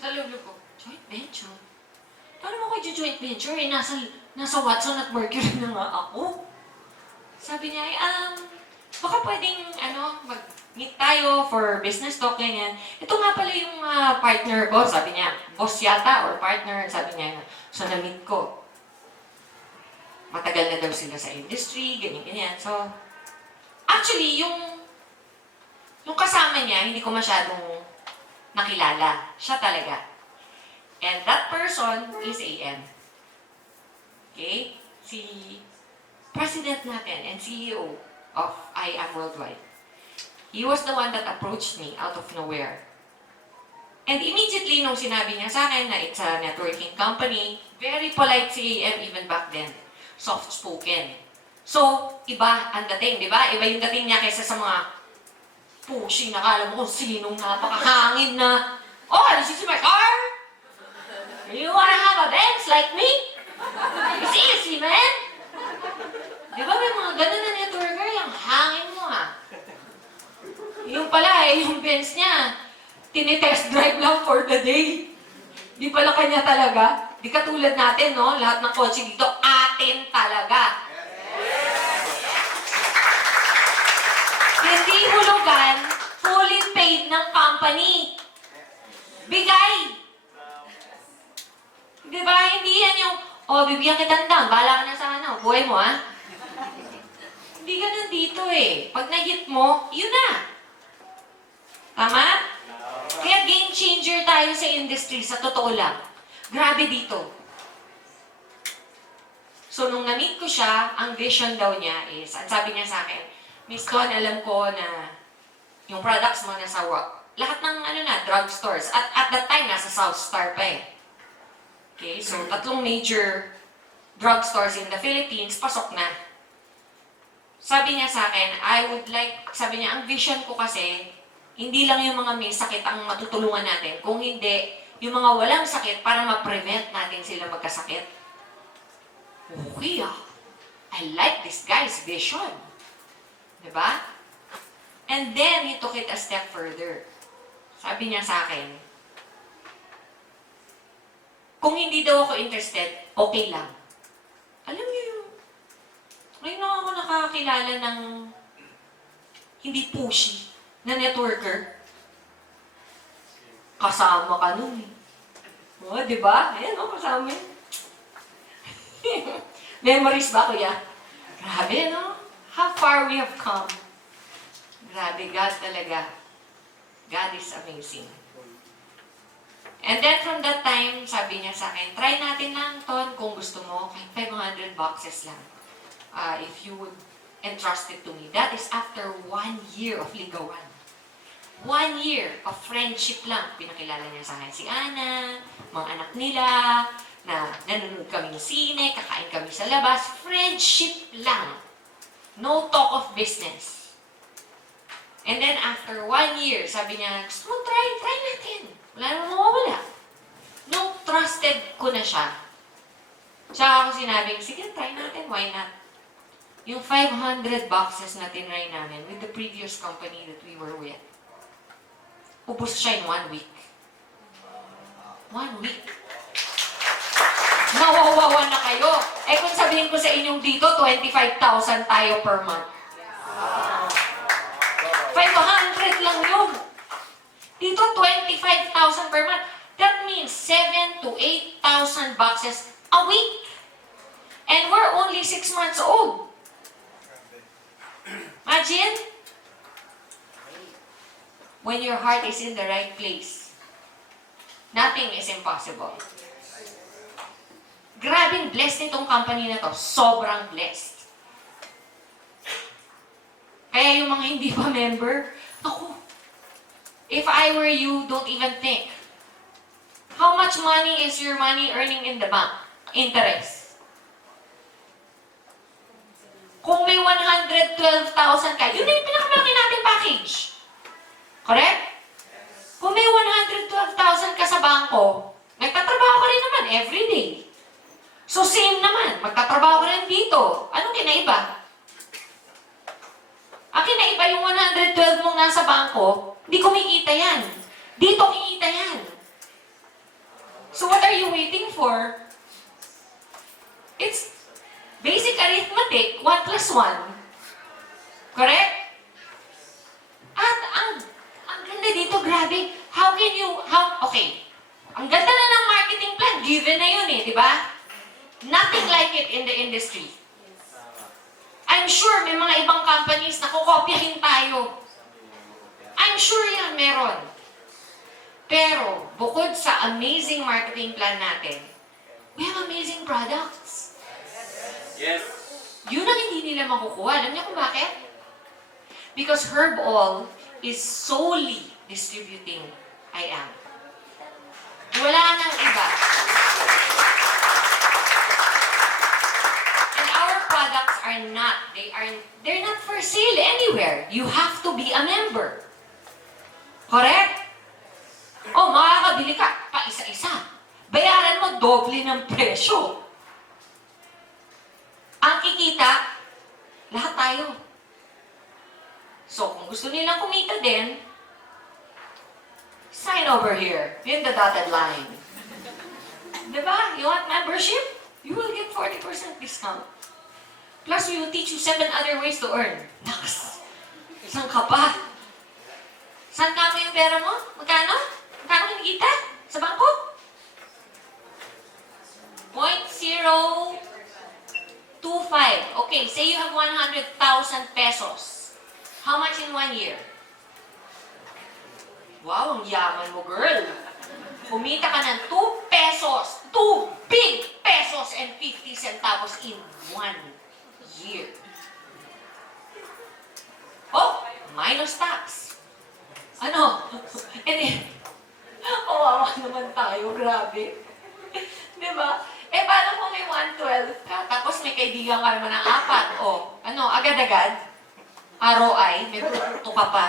Sa loob ko, joint venture? Paano mo ko joint venture? Nasa Watson at Mercury na nga ako. Sabi niya, baka pwedeng, mag-meet tayo for business talk, ganyan. Ito nga pala yung partner ko. Sabi niya, boss yata or partner. Sabi niya, so na-meet ko. Matagal na daw sila sa industry, ganyan-ganyan. So, actually, yung kasama niya, hindi ko masyadong nakilala. Siya talaga. And that person is IAM. Okay? Si President natin and CEO of IAM Worldwide. He was the one that approached me out of nowhere. And immediately, nung sinabi niya sa akin na it's a networking company, very polite si IAM even back then. Soft-spoken. So, iba ang dating, di ba? Iba yung dating niya kaysa sa mga pushy na kala mo kung sinong napakahangin na, this is my car! You wanna have a Benz like me? It's easy, man! Di ba may mga ganun na networker, yung hangin mo Yung pala yung Benz niya, tinitest drive lang for the day. Di pala kanya talaga. Di katulad natin, no? Lahat ng kotse dito, atin talaga. Hindi hulugan, fully paid ng company. Bigay. Diba? Hindi yan yung, bibigyan kita ng bahala ka na sa buhay mo, Hindi ganun dito eh. Pag na-hit mo, yun na. Tama? Kaya game changer tayo sa industry, sa totoo lang. Grabe dito. So, nung na-meet ko siya, ang vision daw niya is, ang sabi niya sa akin, Miss Con, alam ko na yung products mo nasa lahat ng drugstores. At that time, nasa South Star pa eh. Okay, so 3 major drugstores in the Philippines, pasok na. Sabi niya sa akin, sabi niya, ang vision ko kasi, hindi lang yung mga may sakit ang matutulungan natin. Kung hindi, yung mga walang sakit para ma-prevent natin sila magkasakit. Okay I like this guy's vision. Diba? And then, he took it a step further. Sabi niya sa akin, kung hindi daw ako interested, okay lang. Alam niyo yung, ngayon lang ako nakakilala ng hindi pushy na networker. Kasama ka nun eh. O, diba? Ayan o, kasama yun. Memories ba, kuya? Grabe, no? How far we have come. Grabe, God talaga. God is amazing. And then from that time, sabi niya sa akin, try natin lang, Ton, kung gusto mo, kahit 500 boxes lang. If you would entrust it to me. That is after 1 year of ligawan. 1 year of friendship lang. Pinakilala niya sa akin si Ana, mga anak nila, na nanonood kami ng sine, kakain kami sa labas. Friendship lang. No talk of business. And then after 1 year, sabi niya, gusto mo try natin. Wala naman mawawala. Nung trusted ko na siya, tsaka ako sinabing, sige, try natin, why not? Yung 500 boxes na tinry namin with the previous company that we were with, ubos siya in 1 week. 1 week. Nawawawa na kayo. Eh kung sabihin ko sa inyong dito, 25,000 tayo per month. 500 lang yun. Dito, 25,000 per month. That means 7,000 to 8,000 boxes a week. And we're only 6 months old. Imagine? When your heart is in the right place, nothing is impossible. Grabing blessed nitong company na to. Sobrang blessed. Kaya yung mga hindi pa member, ako, if I were you, don't even think. How much money is your money earning in the bank? Interest. Kung may 112,000 ka, yun na yung pinakamalaki nating package. Correct? Kung may 112,000 ka sa bangko, nagtatrabaho ka rin naman every day. So same naman, magtatrabaho ka rin dito. Anong kinaiba? Ang kinaiba yung 112 mong nasa bangko, hindi kumikita yan. Dito kikita yan. So what are you waiting for? It's basic arithmetic, 1 plus 1. Correct? At ang ganda dito, grabe. Okay. Ang ganda na ng marketing plan, given na yun di ba? Nothing like it in the industry. I'm sure may mga ibang companies na kukopyahin tayo. I'm sure yan meron. Pero, bukod sa amazing marketing plan natin, we have amazing products. Yes. Yun ang hindi nila makukuha. Alam niyo kung bakit? Because Herb All is solely distributing IAM. Wala nang iba. And our products are not, they're not for sale anywhere. You have to be a member. Correct? Oh, makakabili ka pa isa-isa. Bayaran mo doble ng presyo. Ang kikita, lahat tayo. So, kung gusto nilang kumita din, sign over here in the dotted line. Diba? You want membership? You will get 40% discount. Plus, we will teach you 7 other ways to earn. Nakas! Saan ka pa? Saan kamo yung pera mo? Magkano? Magkano kinikita? Sa bangko? 0.025. Okay, say you have 100,000 pesos. How much in 1 year? Wow, ang yaman mo, girl. kumita ka ng 2 pesos, 2 big pesos and 50 centavos in 1 year. Oh, minus tax. Ano? Kawawa naman tayo, grabe. Diba? Paano kung may 112 ka, tapos may kaibigan ka naman ng 4, o, agad-agad? ROI, may produkto ka pa.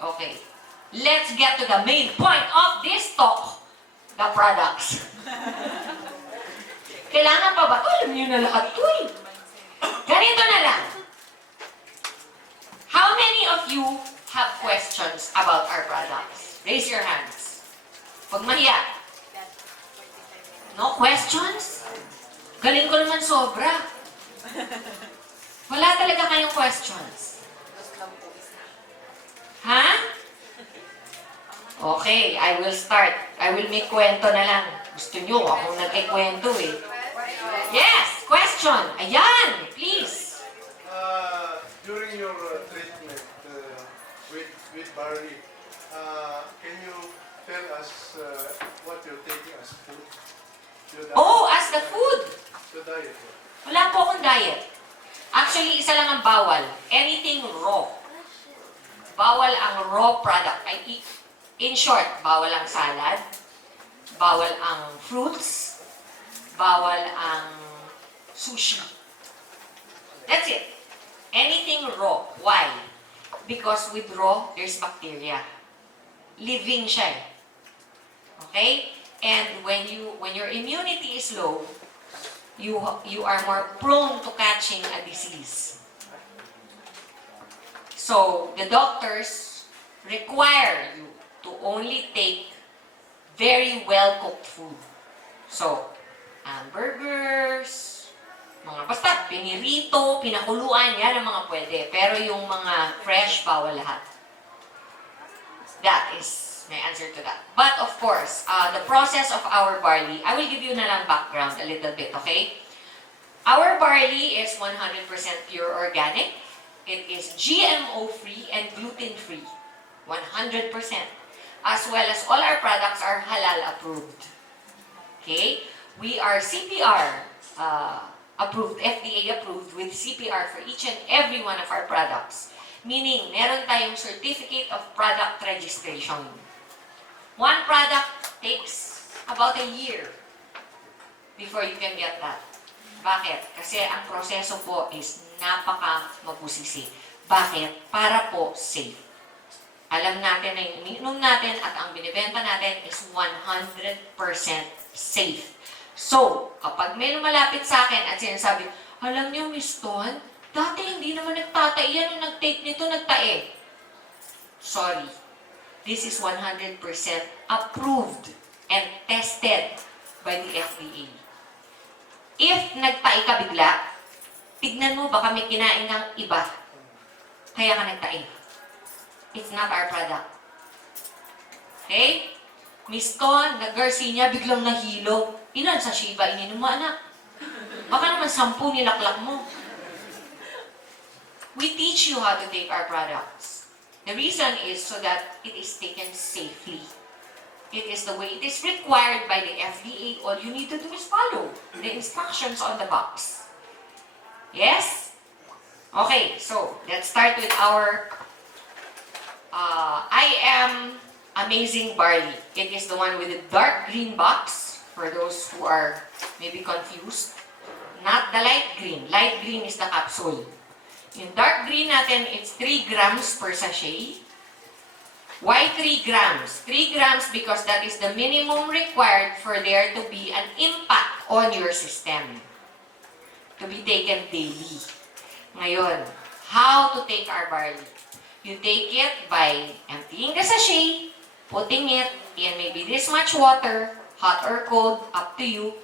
Okay. Let's get to the main point of this talk. The products. Kailangan pa ba ito? Alam niyo na lahat ito eh. Ganito na lang. How many of you have questions about our products? Raise your hands. Huwag mahiya. No questions? Galing ko naman sobra. Wala talaga kayong questions. Ha? Okay, I will start. I will make kwento na lang. Gusto nyo, akong nagkikwento eh. Yes, question. Ayan, please. During your treatment with barley, can you tell us what you're taking as food? Oh, as the food. The diet. Wala po akong diet. Actually, isa lang ang bawal. Anything raw. Bawal ang raw product. In short, bawal ang salad, bawal ang fruits, bawal ang sushi. That's it. Anything raw. Why? Because with raw, there's bacteria. Living siya eh. Okay? And when your immunity is low, you are more prone to catching a disease. So, the doctors require you to only take very well-cooked food. So, hamburgers, mga basta pinirito, pinakuluan, yan ang mga pwede. Pero yung mga fresh, bawal lahat. That is my answer to that. But of course, the process of our barley, I will give you na lang background a little bit, okay? Our barley is 100% pure organic. It is GMO-free and gluten-free. 100%. As well as all our products are halal approved. Okay? We are CPR approved, FDA approved with CPR for each and every one of our products. Meaning, meron tayong certificate of product registration. One product takes about a year before you can get that. Bakit? Kasi ang proseso po is napaka-mabusisi. Bakit? Para po safe. Alam natin na yung iniinom natin at ang binibenta natin is 100% safe. So, kapag may lumalapit sa akin at sinasabi, alam niyo, Miss Ton, dati hindi naman nagtatai yan, nung nag-take nito, nagtae. Sorry. This is 100% approved and tested by the FDA. If nagtae ka bigla, tignan mo, baka may kinain ng iba. Kaya ka nagtae. It's not our product. Okay? Miss Ton, nag-Garcinia, biglang nahilo. Ilan sa Shiba ininom mo, anak? Baka naman 10 nilaklak mo. We teach you how to take our products. The reason is so that it is taken safely. It is the way it is required by the FDA. All you need to do is follow the instructions on the box. Yes? Okay, so let's start with our IAM Amazing Barley. It is the one with the dark green box, for those who are maybe confused. Not the light green. Light green is the capsule. Yung dark green natin, it's 3 grams per sachet. Why 3 grams? 3 grams because that is the minimum required for there to be an impact on your system. To be taken daily. Ngayon, how to take our barley? You take it by emptying the sachet, putting it in maybe this much water, hot or cold, up to you.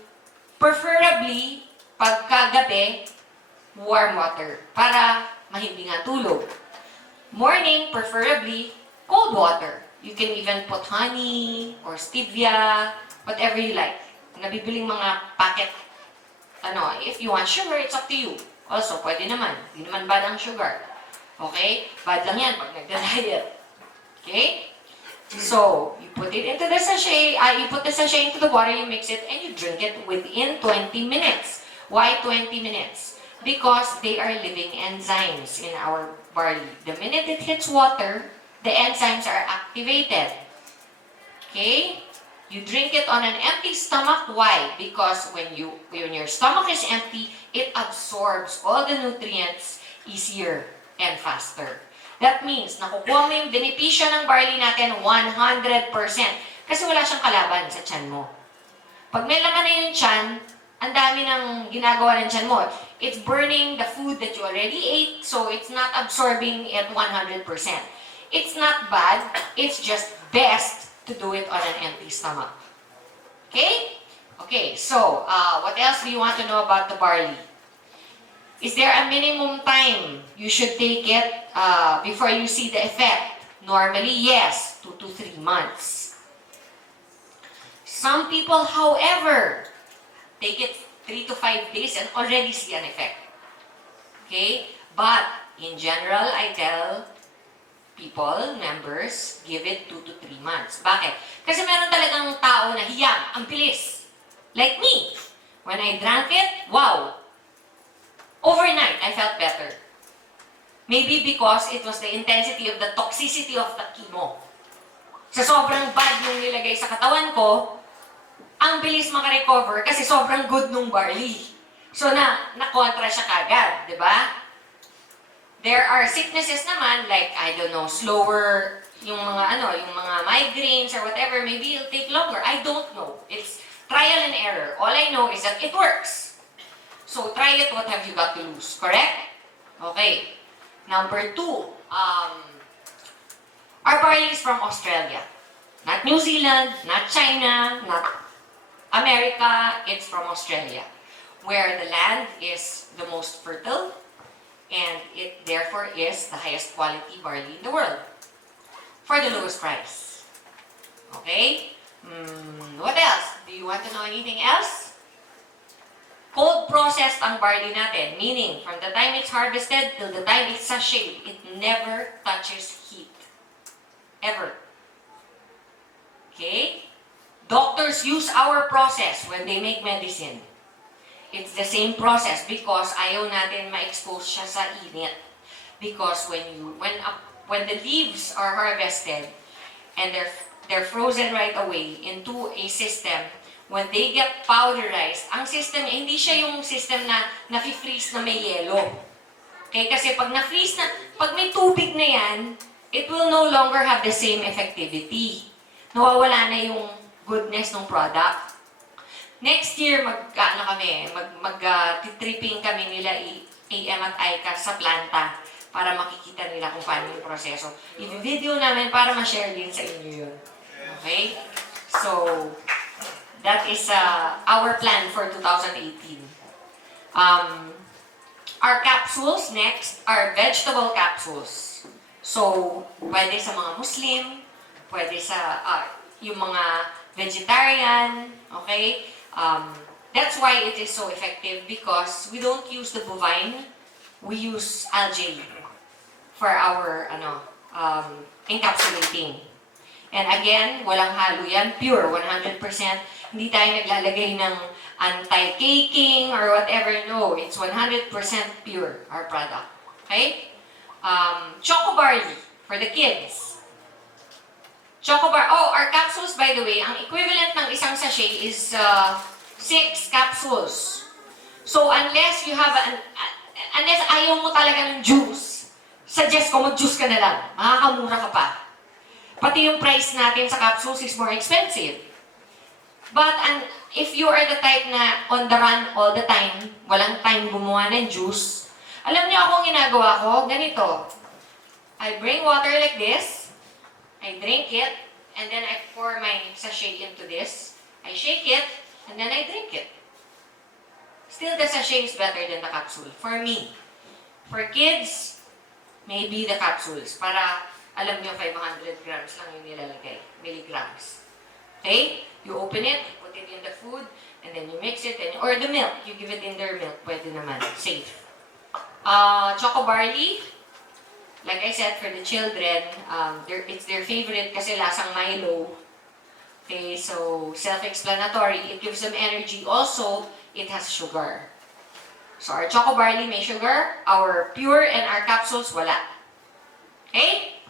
Preferably, pagkagabi, warm water para mahimbing ang tulog. Morning, preferably, cold water. You can even put honey or stevia, whatever you like. Nabibiling mga packet. If you want sugar, it's up to you. Also, pwede naman. Hindi naman bad ang sugar. Okay? Bad lang yan pag nagda-diet. Okay? So, you put it into the sachet, you put the sachet into the water, you mix it, and you drink it within 20 minutes. Why 20 minutes? Because they are living enzymes in our barley. The minute it hits water, the enzymes are activated. Okay? You drink it on an empty stomach. Why? Because when your stomach is empty, it absorbs all the nutrients easier and faster. That means, nakukuha mo yung benepisyo ng barley natin 100%. Kasi wala siyang kalaban sa tiyan mo. Pag may laman na yung tiyan, ang dami ng ginagawa ng tiyan mo. It's burning the food that you already ate, so it's not absorbing it 100%. It's not bad, it's just best to do it on an empty stomach. Okay? Okay, so, what else do you want to know about the barley? Is there a minimum time you should take it before you see the effect? Normally, yes, 2 to 3 months. Some people, however, take it 3 to 5 days and already see an effect. Okay? But, in general, I tell people, members, give it 2 to 3 months. Bakit? Kasi meron talagang tao na hiyang, ang bilis. Like me. When I drank it, wow! Overnight, I felt better. Maybe because it was the intensity of the toxicity of the chemo. Sa sobrang bad nung nilagay sa katawan ko, ang bilis makarecover kasi sobrang good nung barley. So na-kontra siya kagad, di ba? There are sicknesses naman, like, I don't know, slower, yung mga migraines or whatever, maybe it'll take longer. I don't know. It's trial and error. All I know is that it works. So, try it, what have you got to lose? Correct? Okay. Number 2, our barley is from Australia. Not New Zealand, not China, not America, it's from Australia, where the land is the most fertile, and it therefore is the highest quality barley in the world for the lowest price. Okay? What else? Do you want to know anything else? Cold processed ang barley natin, meaning from the time it's harvested till the time it's sachet, it never touches heat. Ever. Okay? Doctors use our process when they make medicine. It's the same process because ayaw natin ma-expose siya sa init. Because when the leaves are harvested and they're frozen right away into a system, when they get powderized, ang system hindi siya yung system na nafi-freeze na may yelo. Okay, kasi pag na-freeze na, pag may tubig na yan, it will no longer have the same effectivity. Nawawala na yung goodness ng product. Next year, mag-tripping kami nila IAM at ICAS sa planta para makikita nila kung paano yung proseso. I-video namin para ma-share din sa inyo yun. Okay? So, that is our plan for 2018. Our capsules next are vegetable capsules. So, pwede sa mga Muslim, pwede sa yung mga vegetarian, okay? That's why it is so effective because we don't use the bovine, we use algae for our encapsulating. And again, walang halo yan, pure, 100%. Hindi tayo naglalagay ng anti-caking or whatever, no. It's 100% pure, our product. Okay? Choco barley for the kids. Our capsules, by the way, ang equivalent ng isang sachet is 6 capsules. So, unless ayaw mo talaga ng juice, suggest ko mag-juice ka na lang. Makakamura ka pa. Pati yung price natin sa capsules is more expensive. But if you are the type na on the run all the time, walang time gumawa ng juice, alam niyo akong ginagawa ko, ganito. I bring water like this, I drink it, and then I pour my sachet into this. I shake it, and then I drink it. Still, the sachet is better than the capsule, for me. For kids, maybe the capsules, para alam niyo 500 grams lang yung nilalagay, milligrams. Okay? You open it, you put it in the food, and then you mix it, or the milk, you give it in their milk, pwede naman, safe. Choco barley, Like I said, for the children, it's their favorite kasi lasang Milo. Okay, so self-explanatory. It gives them energy. Also, it has sugar. So our Choco Barley may sugar, our Pure and our capsules, wala. Okay?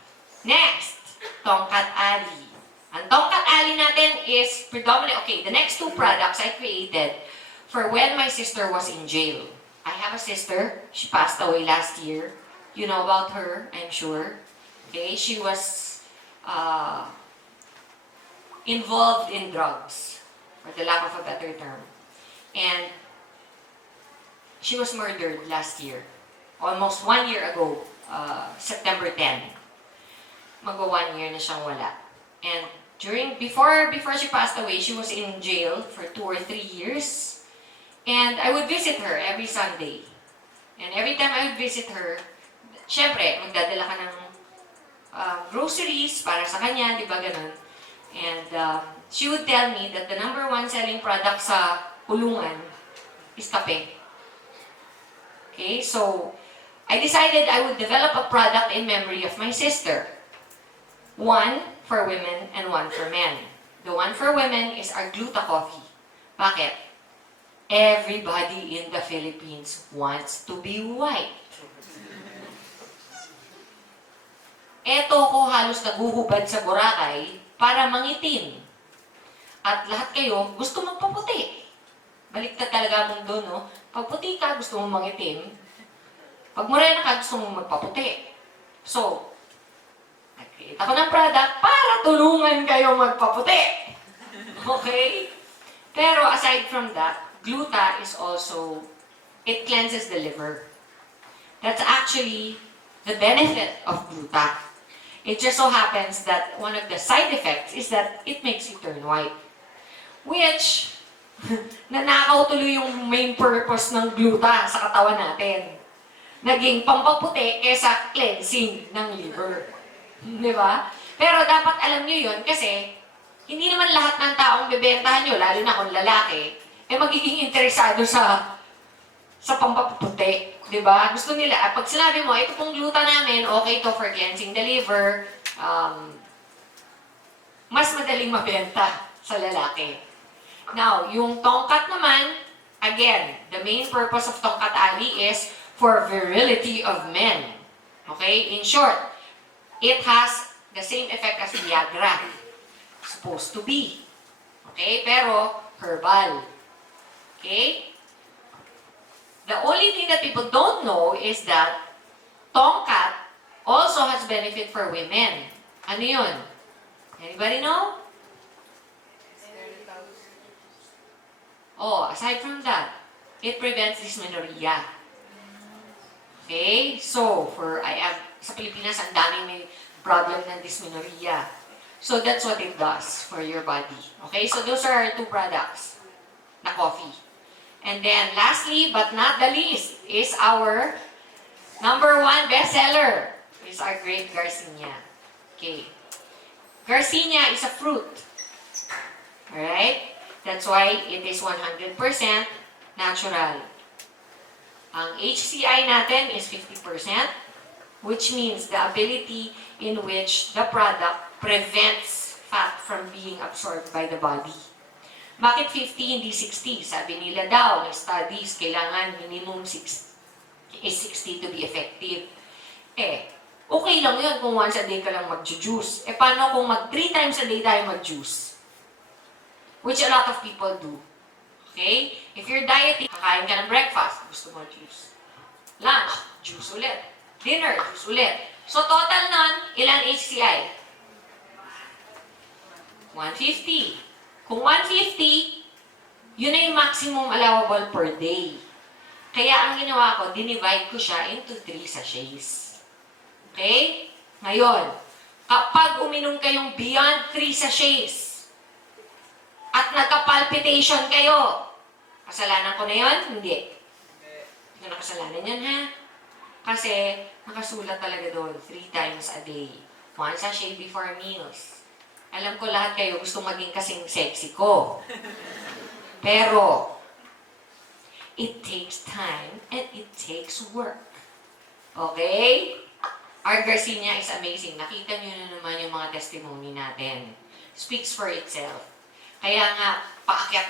Next, Tongkat Ali. Ang Tongkat Ali natin is predominant. Okay, the next two products I created for when my sister was in jail. I have a sister. She passed away last year. You know about her, I'm sure. Okay, she was involved in drugs, for the lack of a better term. And she was murdered last year. Almost 1 year ago, September 10. Magwa 1 year na siyang wala. And before she passed away, she was in jail for 2 or 3 years. And I would visit her every Sunday. And every time I would visit her, syempre, magdadala ka ng groceries para sa kanya, di ba ganun? And she would tell me that the number 1 selling product sa kulungan is kape. Okay, so I decided I would develop a product in memory of my sister. 1 for women and 1 for men. The 1 for women is our Gluta coffee. Bakit? Everybody in the Philippines wants to be white. Eto ko halos naguhubad sa Boracay para mangitim. At lahat kayo gusto magpaputi. Baliktad talaga ang mundo, no? Pag puti ka, gusto mong mangitim. Pag morena ka, gusto mong magpaputi. So, nag-create ako ng product para tulungan kayo magpaputi. Okay? Pero aside from that, Gluta is also, it cleanses the liver. That's actually the benefit of Gluta. It just so happens that one of the side effects is that it makes you turn white. Which, nanakaw tuloy yung main purpose ng Gluta sa katawan natin. Naging pampaputi kesa cleansing ng liver. Di ba? Pero dapat alam nyo yun kasi hindi naman lahat ng taong bebentahan nyo, lalo na kung lalaki, magiging interesado sa pampaputi. Diba? Gusto nila, pag sinabi mo, ito pong Gluta namin, okay to for cleansing the liver, mas madaling mabenta sa lalaki. Now, yung tongkat naman, again, the main purpose of Tongkat Ali is for virility of men. Okay? In short, it has the same effect as Viagra. Supposed to be. Okay? Pero, herbal. Okay? The only thing that people don't know is that Tongkat also has benefit for women. Ano yun? Anybody know? Oh, aside from that, it prevents dysmenorrhea. Okay? So, sa Pilipinas, ang daming may problem ng dysmenorrhea. So, that's what it does for your body. Okay? So, those are our 2 products na coffee. And then, lastly, but not the least, is our number 1 bestseller. Is our grape Garcinia. Okay. Garcinia is a fruit. Alright? That's why it is 100% natural. Ang HCI natin is 50%, which means the ability in which the product prevents fat from being absorbed by the body. Bakit 50, hindi 60? Sabi nila daw, may studies, kailangan minimum 60 to be effective. Okay lang yun kung once a day ka lang mag-juice. Paano kung 3 times a day tayo mag-juice? Which a lot of people do. Okay? If you're dieting, kakain ka ng breakfast, gusto mo juice. Lunch, juice ulit. Dinner, juice ulit. So total nun, ilan HCI? 150. Kung 150, yun na yung maximum allowable per day. Kaya ang ginawa ko, dinivide ko siya into 3 sachets. Okay? Ngayon, kapag uminom kayong beyond 3 sachets, at nagka-palpitation kayo, kasalanan ko na yun? Hindi. Hindi ko na kasalanan yun, ha? Kasi, nakasulat talaga doon, 3 times a day. 1 sachet before meals. Alam ko lahat kayo gusto maging kasing sexy ko. Pero, it takes time and it takes work. Okay? Our Garcinia is amazing. Nakita nyo na naman yung mga testimony natin. Speaks for itself. Kaya nga, paakyat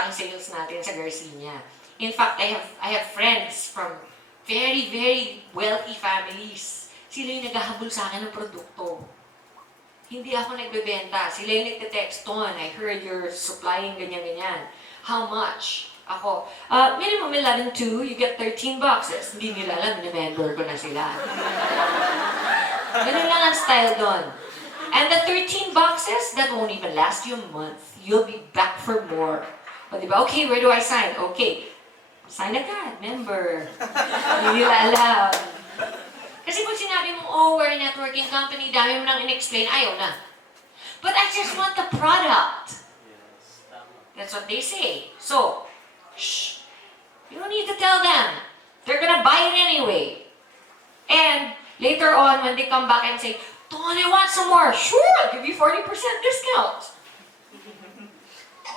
ang sales natin sa Garcinia. In fact, I have friends from very, very wealthy families. Sila yung naghahabol sa akin ng produkto. Hindi ako nagbebenta. Sila yung nagte-text, Ton, I heard you're supplying ganyan-ganyan. How much? Ako, minimum 11.2, you get 13 boxes. Hindi nila alam, na-member ko na sila. Ganun lang ang style doon. And the 13 boxes, that won't even last you a month. You'll be back for more. O diba, okay, where do I sign? Okay, sign agad, member. Hindi nila alam. Kasi pag sinabi mo, oh, we're a networking company, dami mo nang in-explain, ayaw na. But I just want the product. That's what they say. So, shh. You don't need to tell them. They're gonna buy it anyway. And later on, when they come back and say, Don, I want some more. Sure, I'll give you 40% discount.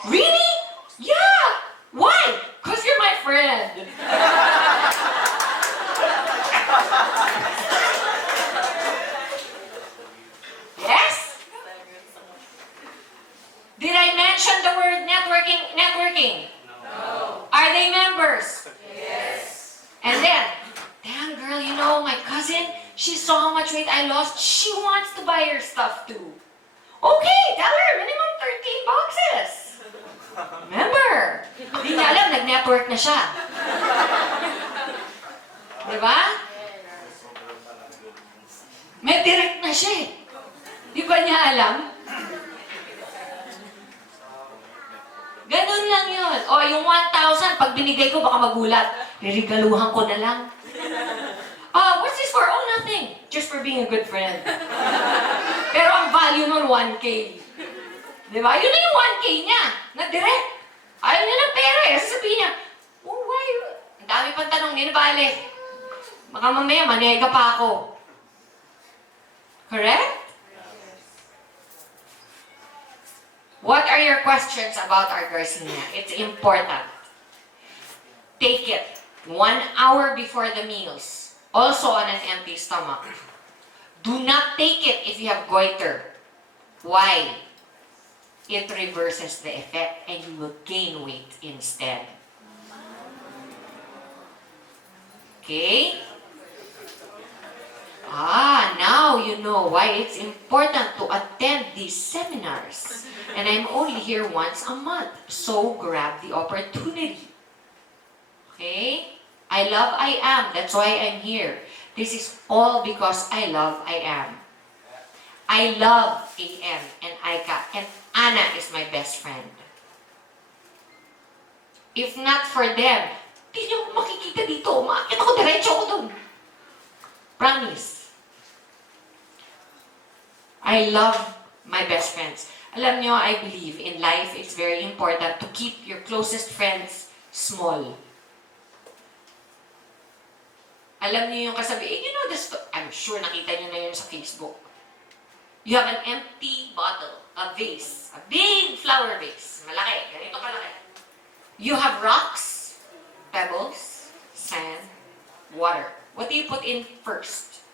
Really? Yeah. Why? Because you're my friend. Yes? Did I mention the word networking? No. Are they members? Yes. And then, damn girl, you know, my cousin, she saw how much weight I lost. She wants to buy your stuff too. Okay, tell her, minimum 13 boxes. Remember, hindi niya alam, nag-network na siya. Diba? May direct na siya eh. Di ba niya alam? Ganun lang yun. O, yung 1,000, pag binigay ko, baka magulat. Ririgaluhan ko na lang. What's this for? Oh, nothing. Just for being a good friend. Pero ang value nun, 1K. Diba? Yun na yung 1K niya. Na direct. Ayaw niya ng pera eh. Sasabihin niya, oh, why? Ang dami pang tanong, hindi na bale. Baka mamaya, manega pa ako. Correct? What are your questions about our Garcinia? It's important. Take it 1 hour before the meals. Also on an empty stomach. Do not take it if you have goiter. Why? It reverses the effect and you will gain weight instead. Okay? Now you know why it's important to attend these seminars. And I'm only here once a month, so grab the opportunity. Okay? I love IAM, that's why I'm here. This is all because I love IAM. I love AM and ICA, and Anna is my best friend. If not for them, hindi niyo ako makikita dito. Umakit ako, diretso ako dun. Promise. I love my best friends. Alam niyo, I believe in life, it's very important to keep your closest friends small. Alam niyo yung kasabihin, you know this, I'm sure nakita niyo na yun sa Facebook. You have an empty bottle, a vase, a big flower vase. Malaki, ganito kalaki. You have rocks, pebbles, sand, water. What do you put in first?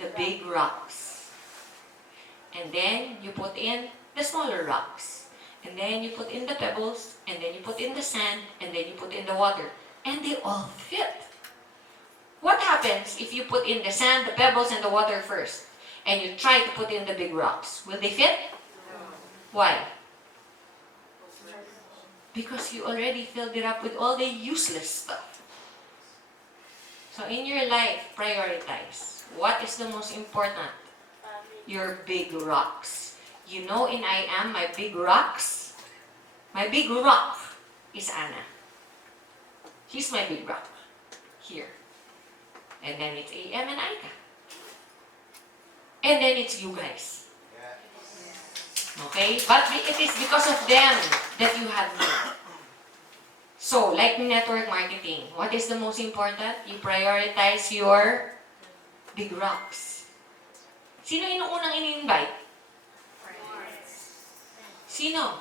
The big rocks. And then you put in the smaller rocks. And then you put in the pebbles, and then you put in the sand, and then you put in the water. And they all fit. What happens if you put in the sand, the pebbles, and the water first, and you try to put in the big rocks? Will they fit? Why? Because you already filled it up with all the useless stuff. So in your life, prioritize. What is the most important? Your big rocks. You know, in IAM, my big rocks, my big rock is Anna. She's my big rock. Here. And then it's AM and ICA. And then it's you guys. Okay? But it is because of them that you have me. So, like network marketing, what is the most important? You prioritize your big rocks. Sino yung unang ini-invite? Sino?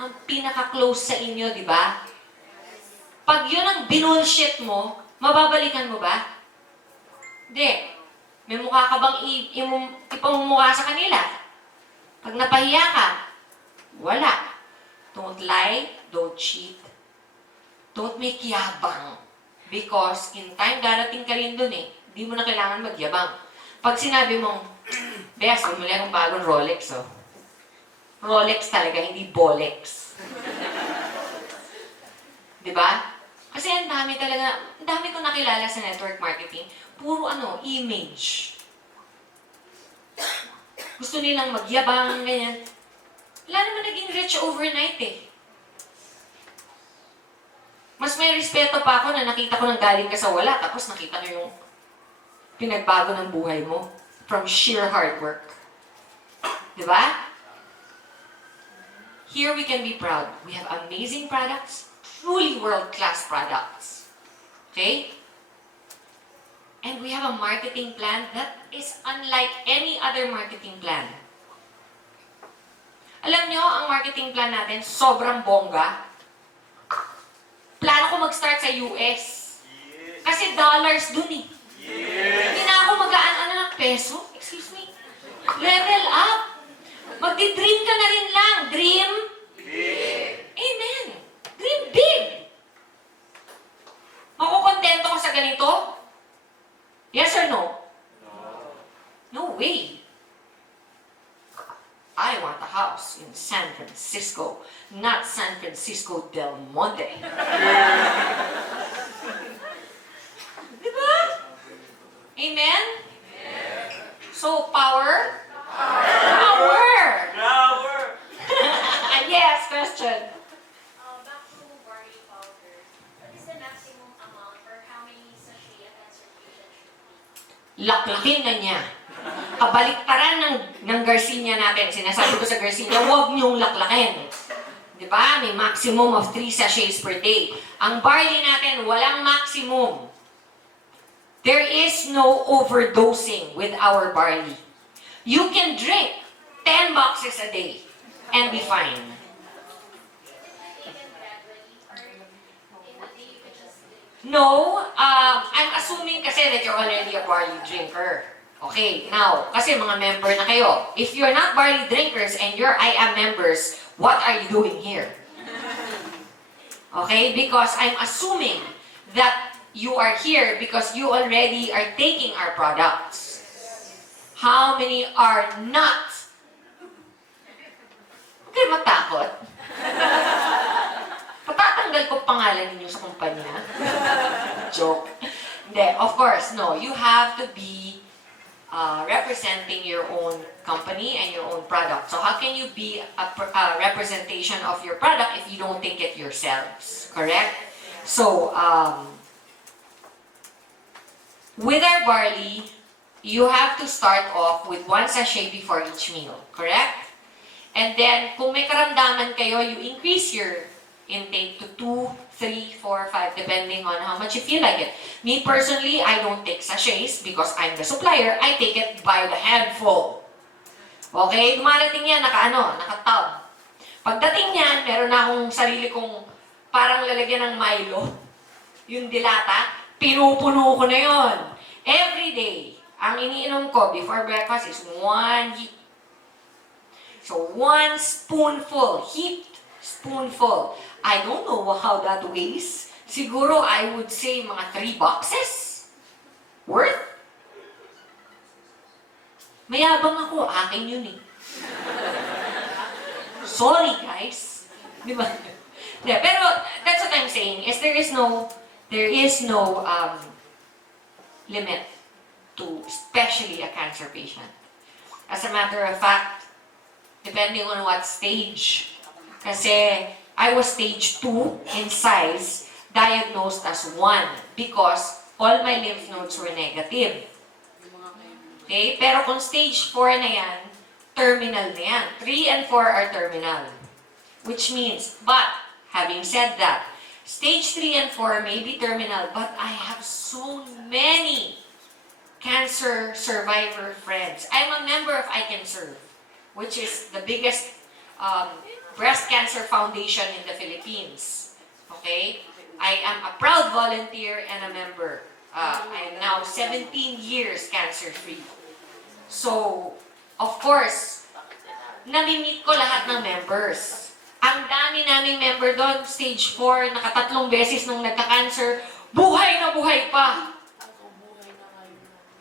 Ang pinaka-close sa inyo, di ba? Pag yun ang binulshit mo, mababalikan mo ba? Hindi. May mukha ka bang ipamumukha sa kanila? Pag napahiya ka, wala. Don't lie, don't cheat, don't make yabang. Because in time, darating ka rin dun eh. Hindi mo na kailangan magyabang. Pag sinabi mong, Bes, bumili akong bagong Rolex, oh. Rolex talaga, hindi Bolex. Diba? Kasi ang dami ko nakilala sa network marketing. Puro image. Gusto nilang magyabang, ganyan. Wala naman naging rich overnight eh. Mas may respeto pa ako na nakita ko nang galing ka sa wala, tapos nakita ko yung pinagbago ng buhay mo from sheer hard work. Diba? Here we can be proud. We have amazing products, truly world-class products. Okay? And we have a marketing plan that is unlike any other marketing plan. Alam nyo, ang marketing plan natin, sobrang bongga. Plano ko mag-start sa US. Kasi dollars dun eh. Hindi na ako mag-aan ng peso. Excuse me. Level up. Magdi-dream ka na rin lang. Dream big. Amen. Dream big. Makukontento ko sa ganito? Yes or no? No way. I want a house in San Francisco, not San Francisco del Monte. Diba? Amen? So, power? Power! Yes, question. Back to barley powder. What is the maximum amount or how many sachet a concentration should be? Laklakin na niya. Kabaliktaran ng Garcinia natin. Sinasabi ko sa Garcinia, huwag niyong laklakin. Diba? May maximum of 3 sachets per day. Ang barley natin, walang maximum. There is no overdosing with our barley. You can drink 10 boxes a day and be fine. Taken gradually or in a day you can just drink? No, I'm assuming kasi that you're already a barley drinker. Okay, now, kasi mga member na kayo. If you're not barley drinkers and you're IAM members, what are you doing here? Okay, because I'm assuming that you are here because you already are taking our products. How many are not? Huwag kayo matakot. Patatanggal ko pangalan ninyo sa kumpanya. Joke. Hindi, of course, no. You have to be representing your own company and your own product. So how can you be a representation of your product if you don't take it yourselves? Correct? So, with our barley, you have to start off with 1 sachet before each meal. Correct? And then, kung may karamdaman kayo, you increase your intake to 2, 3, 4, 5, depending on how much you feel like it. Me personally, I don't take sachets because I'm the supplier. I take it by the handful. Okay? Dumarating yan, naka-tub. Pagdating yan, meron na akong sarili kong parang lalagyan ng Milo. Yung dilata, pinupuno ko na yon. Every day, ang iniinom ko before breakfast is 1 heap. So, 1 spoonful, heaped spoonful. I don't know how that weighs. Siguro, I would say mga 3 boxes worth. Mayabang ako, akin yun eh. Sorry, guys. Di ba? Yeah, pero that's what I'm saying, is there is no limit to especially a cancer patient. As a matter of fact, depending on what stage, kasi I was stage 2 in size, diagnosed as 1 because all my lymph nodes were negative. Okay? Pero kung stage 4 na yan, terminal na yan. 3 and 4 are terminal. Which means, but, having said that, stage 3 and 4 may be terminal, but I have so many cancer survivor friends. I'm a member of I Can Serve, which is the biggest breast cancer foundation in the Philippines. Okay? I am a proud volunteer and a member I'm now 17 years cancer-free. So, of course, nami-meet ko lahat ng members. Ang dami naming member doon, stage 4, nakatatlong beses nung nagka-cancer, buhay na buhay pa.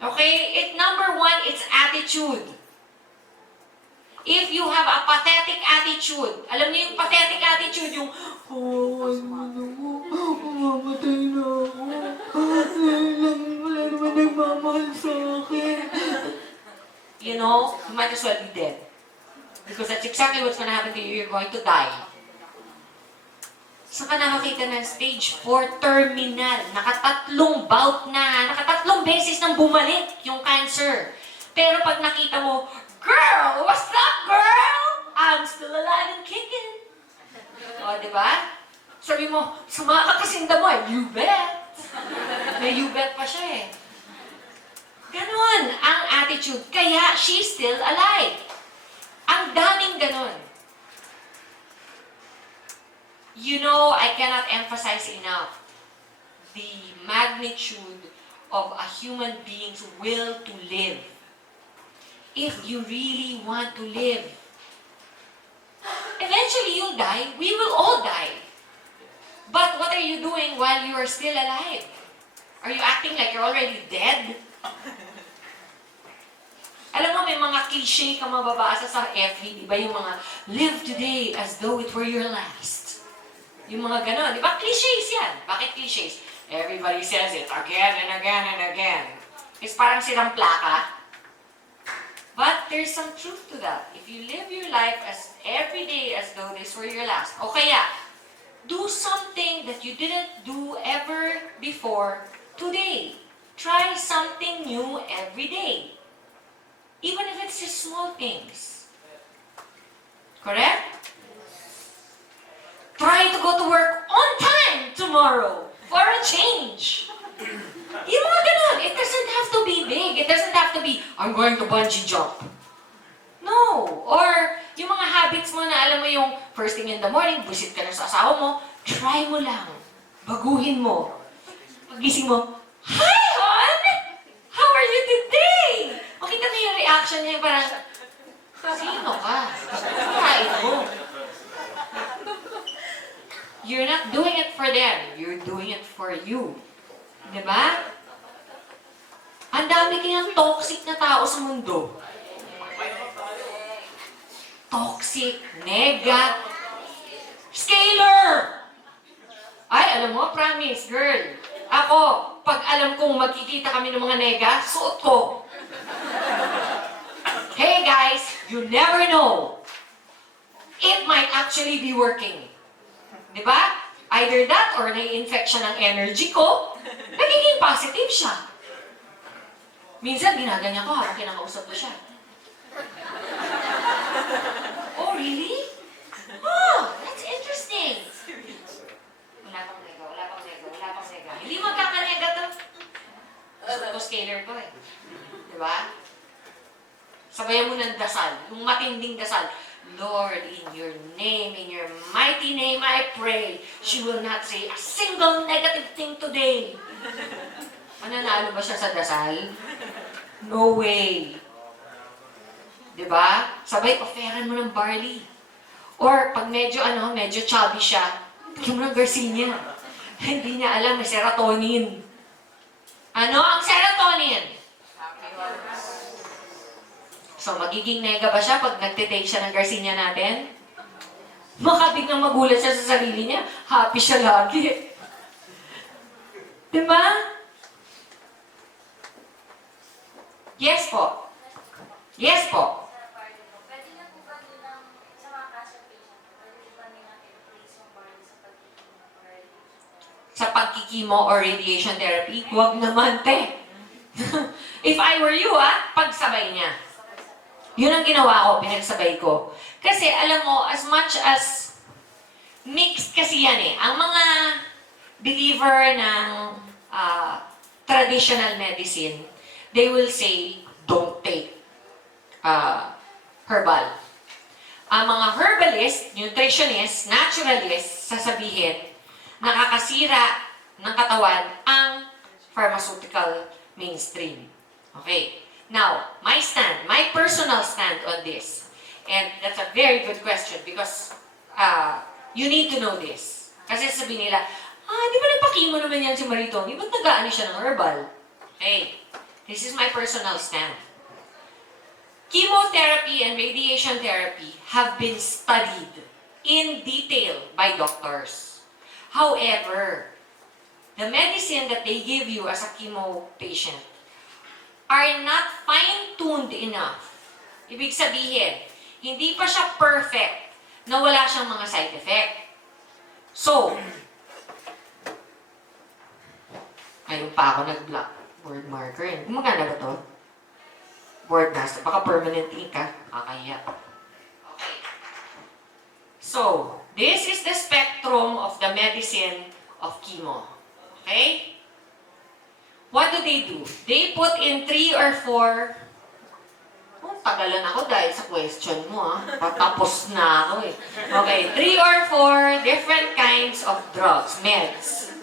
Okay? Number 1, it's attitude. If you have a pathetic attitude, alam niyo yung pathetic attitude, yung, mamatay na ako. Wala naman nagmamahal sa akin. You know, you might as well be dead. Because that's exactly what's gonna happen to you. You're going to die. Saan ka nakakita ng stage 4 terminal? Nakatatlong bout na, nakatatlong beses nang bumalik yung cancer. Pero pag nakita mo, girl, what's up, girl? I'm still alive and kicking. O, di ba? Sabi mo, sumaka kasinda mo, you bet. May you bet pa siya eh. Ganon ang attitude. Kaya she's still alive. Ang daming ganon. You know, I cannot emphasize enough the magnitude of a human being's will to live. If you really want to live, eventually you'll die. We will all die. But what are you doing while you are still alive? Are you acting like you're already dead? Alam mo, may mga cliche ka mababasa sa FB, di ba? Yung mga, live today as though it were your last. Yung mga ganon, di ba? Clichés yan. Bakit clichés? Everybody says it again and again and again. It's parang silang plaka. But there's some truth to that. If you live your life as every day as though this were your last. O kaya, do something that you didn't do ever before today. Try something new every day. Even if it's just small things. Correct? Try to go to work on time tomorrow for a change. Yung mga ganun. It doesn't have to be big. It doesn't have to be, I'm going to bungee jump. No. Or yung mga habits mo na alam mo yung first thing in the morning, visit ka na sa asawa mo, try mo lang. Baguhin mo. Pagising mo, hi, hon! How are you today? Makita mo yung reaction niya, parang, sino ka? Kain mo. You're not doing it for them. You're doing it for you. Diba? Ang dami kayang toxic na tao sa mundo. Toxic, nega, scaler! Ay, alam mo, promise, girl. Ako, pag alam kong magkikita kami ng mga nega, suot ko. Hey guys, you never know. It might actually be working. Diba? Either that or nai-infect siya ng energy ko, nagiging positive siya. Minsan, ginaganyan ko habang kinakausap ko siya. Oh, really? Oh, that's interesting. Wala pang nega, wala pang nega, wala pang nega. Hindi magkakanega to. Gusto ko scaler ko eh. Diba? Sabayan mo ng dasal, yung matinding dasal. Lord, in your name, in your mighty name, I pray, she will not say a single negative thing today. Mananalo ba siya sa dasal? No way. Diba? Sabay, offeran mo ng barley. Or, pag medyo chubby siya, bigyan mo ng garcinia. Hindi niya alam, may serotonin. Ano ang serotonin? So, magiging nega ba siya pag nagtitake siya ng garcinia natin? Makabiglang magulat siya sa sarili niya. Happy siya lagi. Diba? Yes po. Yes po. Pwede na po ba nilang, sa mga cancer patient, pwede ba nilang i-replace yung body sa Sa pagkikimo or radiation therapy? Huwag naman, te. If I were you, pagsabay niya. Yun ang ginawa ko, pinagsabay ko. Kasi alam mo, as much as mixed kasi yan eh. Ang mga believer ng traditional medicine, they will say, don't take herbal. Ang mga herbalist, nutritionist, naturalist, sasabihin, nakakasira ng katawan ang pharmaceutical mainstream. Okay. Now, my personal stand on this, and that's a very good question because you need to know this. Kasi sabihin nila, di ba nagpa-chemo naman yan si Maritoni? Ba't nag-aani siya ng herbal? Okay. This is my personal stand. Chemotherapy and radiation therapy have been studied in detail by doctors. However, the medicine that they give you as a chemo patient are not fine-tuned enough. Ibig sabihin, hindi pa siya perfect na wala siyang mga side effect. So, ayun pa ako nag-block word marker. Gumagana ba to? Word master. Baka permanent ink ha. Kakaya. Okay. So, this is the spectrum of the medicine of chemo. Okay? What do? They put in 3 or 4. Tagalan ako dahil sa question mo ha. Patapos na ako eh. Okay, 3 or 4 different kinds of drugs, meds.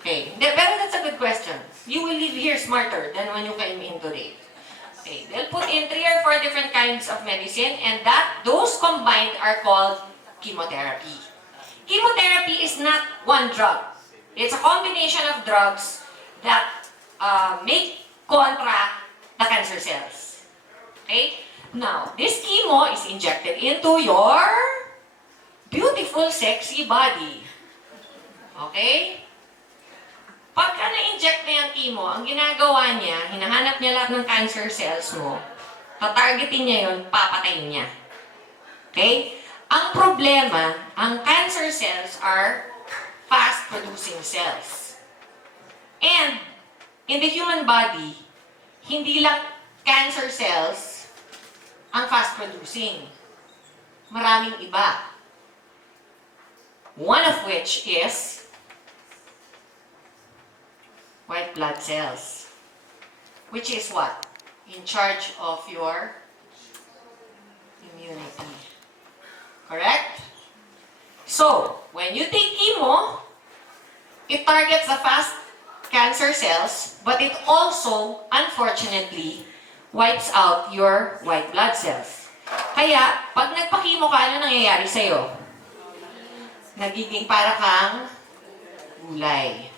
Okay, pero that's a good question. You will leave here smarter than when you came in today. Okay, they'll put in 3 or 4 different kinds of medicine and those combined are called chemotherapy. Chemotherapy is not one drug. It's a combination of drugs that make contra the cancer cells. Okay? Now, this chemo is injected into your beautiful, sexy body. Okay? Pagka na-inject na yung chemo, ang ginagawa niya, hinahanap niya lahat ng cancer cells mo, tatargetin niya yun, papatayin niya. Okay? Ang problema, ang cancer cells are fast-producing cells. And, in the human body, hindi lang cancer cells ang fast-producing. Maraming iba. One of which is white blood cells. Which is what? In charge of your immunity. Correct? So, when you take chemo, it targets the fast cancer cells, but it also, unfortunately, wipes out your white blood cells. Kaya, pag nagpa-chemo ka, ano nangyayari sa'yo? Nagiging para kang gulay.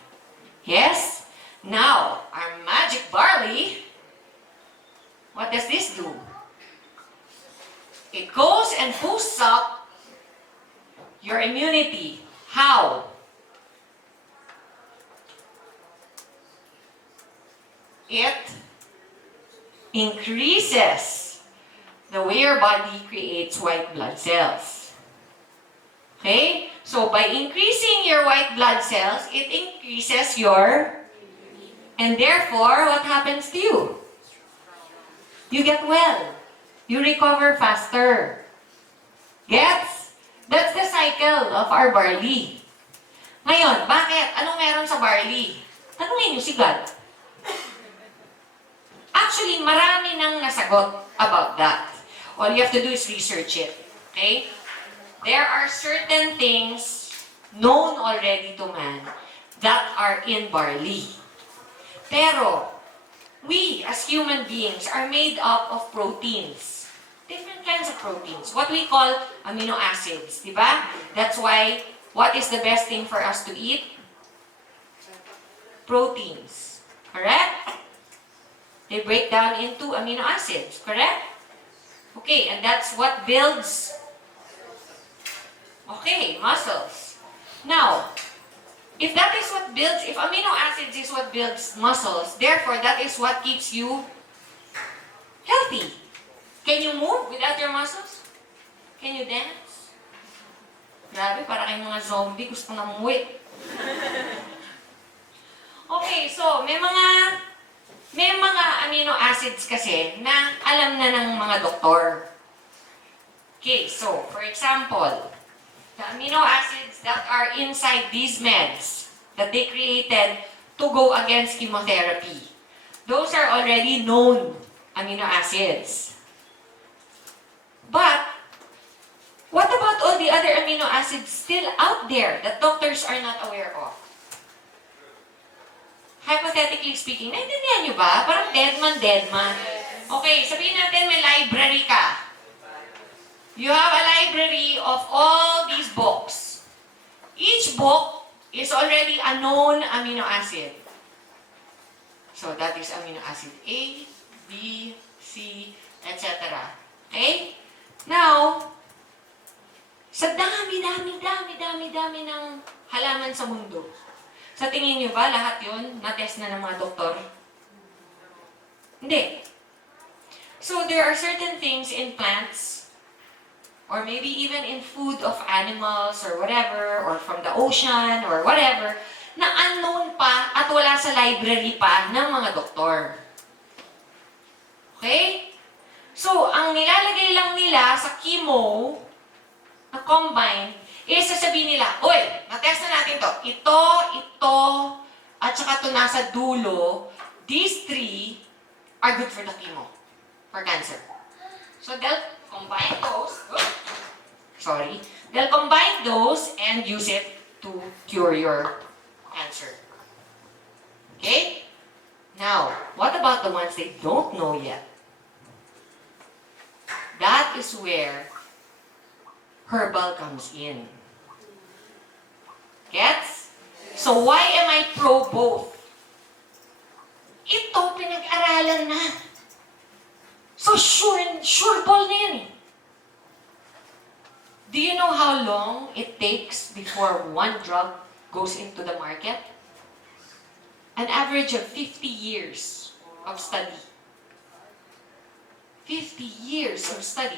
Yes? Now, our magic barley, what does this do? It goes and boosts up your immunity. How? It increases the way your body creates white blood cells. Okay? So, by increasing your white blood cells, it increases your... And therefore, what happens to you? You get well. You recover faster. Gets? That's the cycle of our barley. Ngayon, bakit? Anong meron sa barley? Tanungin niyo si God. Actually, marami nang nasagot about that. All you have to do is research it. Okay? There are certain things known already to man that are in barley. Pero, we as human beings are made up of proteins. Different kinds of proteins. What we call amino acids. Diba? That's why, what is the best thing for us to eat? Proteins. Correct? They break down into amino acids, correct? Okay, and that's what builds, muscles. Now, if that is what builds, if amino acids is what builds muscles, therefore that is what keeps you healthy. Can you move without your muscles? Can you dance? Grabe, para kayong mga zombie, gusto na umuwi. Okay, so may mga amino acids kasi na alam na ng mga doktor. Okay, so for example, the amino acids that are inside these meds that they created to go against chemotherapy, those are already known amino acids. But, what about all the other amino acids still out there that doctors are not aware of? hypothetically speaking, naintindihan nyo ba? Parang dead man. Okay, sabihin natin may library ka. You have a library of all these books. Each book is already a known amino acid. So that is amino acid A, B, C, etc. Okay? Now, sa dami ng halaman sa mundo, sa tingin nyo ba lahat yun na-test na ng mga doktor? Hindi. So there are certain things in plants, or maybe even in food of animals or whatever, or from the ocean or whatever, na unknown pa at wala sa library pa ng mga doktor. Okay? So, ang nilalagay lang nila sa chemo, na combine, is sasabihin nila, oy, na-test na natin to. Ito, at saka ito nasa dulo, these three are good for the chemo, for cancer. So, they'll combine those and use it to cure your cancer. Okay? Now, what about the ones they don't know yet? That is where herbal comes in. Gets? So why am I pro both? Ito, pinag-aralan na. So sure ball na yan eh. Do you know how long it takes before one drug goes into the market? An average of 50 years of study. 50 years of study.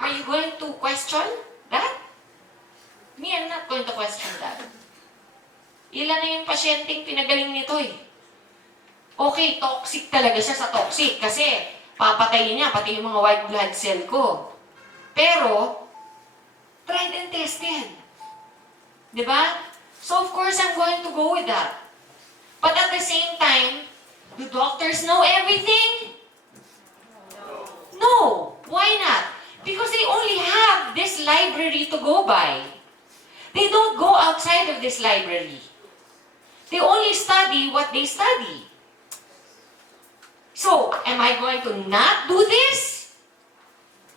Are you going to question that? Me, I'm not going to question that. Ilan na yung pasyenteng pinagaling nito eh. Okay, toxic talaga siya sa toxic kasi papatayin niya pati yung mga white blood cell ko. Pero, tried and tested. Diba? So of course, I'm going to go with that. But at the same time, do doctors know everything? No. Why not? Because they only have this library to go by. They don't go outside of this library. They only study what they study. So, am I going to not do this?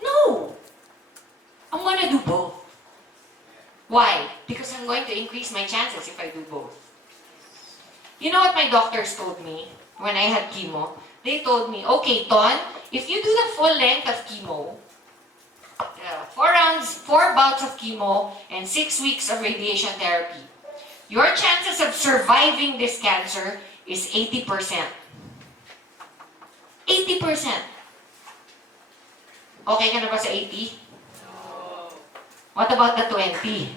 No. I'm going to do both. Why? Because I'm going to increase my chances if I do both. You know what my doctors told me when I had chemo? They told me, okay, Ton, if you do the full length of chemo, 4 bouts of chemo and 6 weeks of radiation therapy, your chances of surviving this cancer is 80%. 80%. Okay ka na ba sa 80? What about the 20?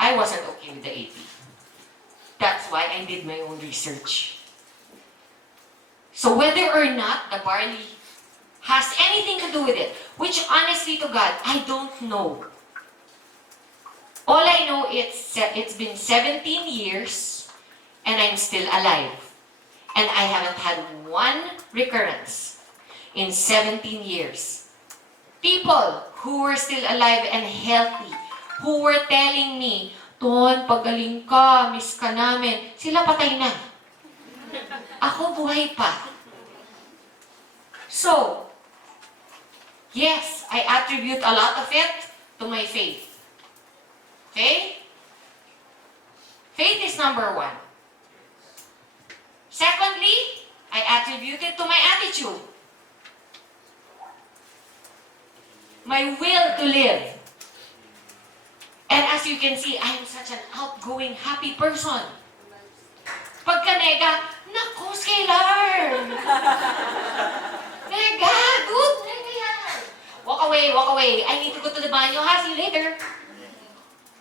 I wasn't okay with the 80. That's why I did my own research. So whether or not the barley has anything to do with it, which honestly to God, I don't know. All I know is it's been 17 years and I'm still alive. And I haven't had one recurrence in 17 years. People who were still alive and healthy, who were telling me, Ton, pagaling ka, miss ka namin. Sila patay na. Ako buhay pa. So, yes, I attribute a lot of it to my faith. Okay? Faith is number 1. Secondly, I attribute it to my attitude. My will to live. And as you can see, I am such an outgoing, happy person. Pagka nega, nako, scalar! Nega, good, nega yan! Walk away. I need to go to the banyo, ha? See you later.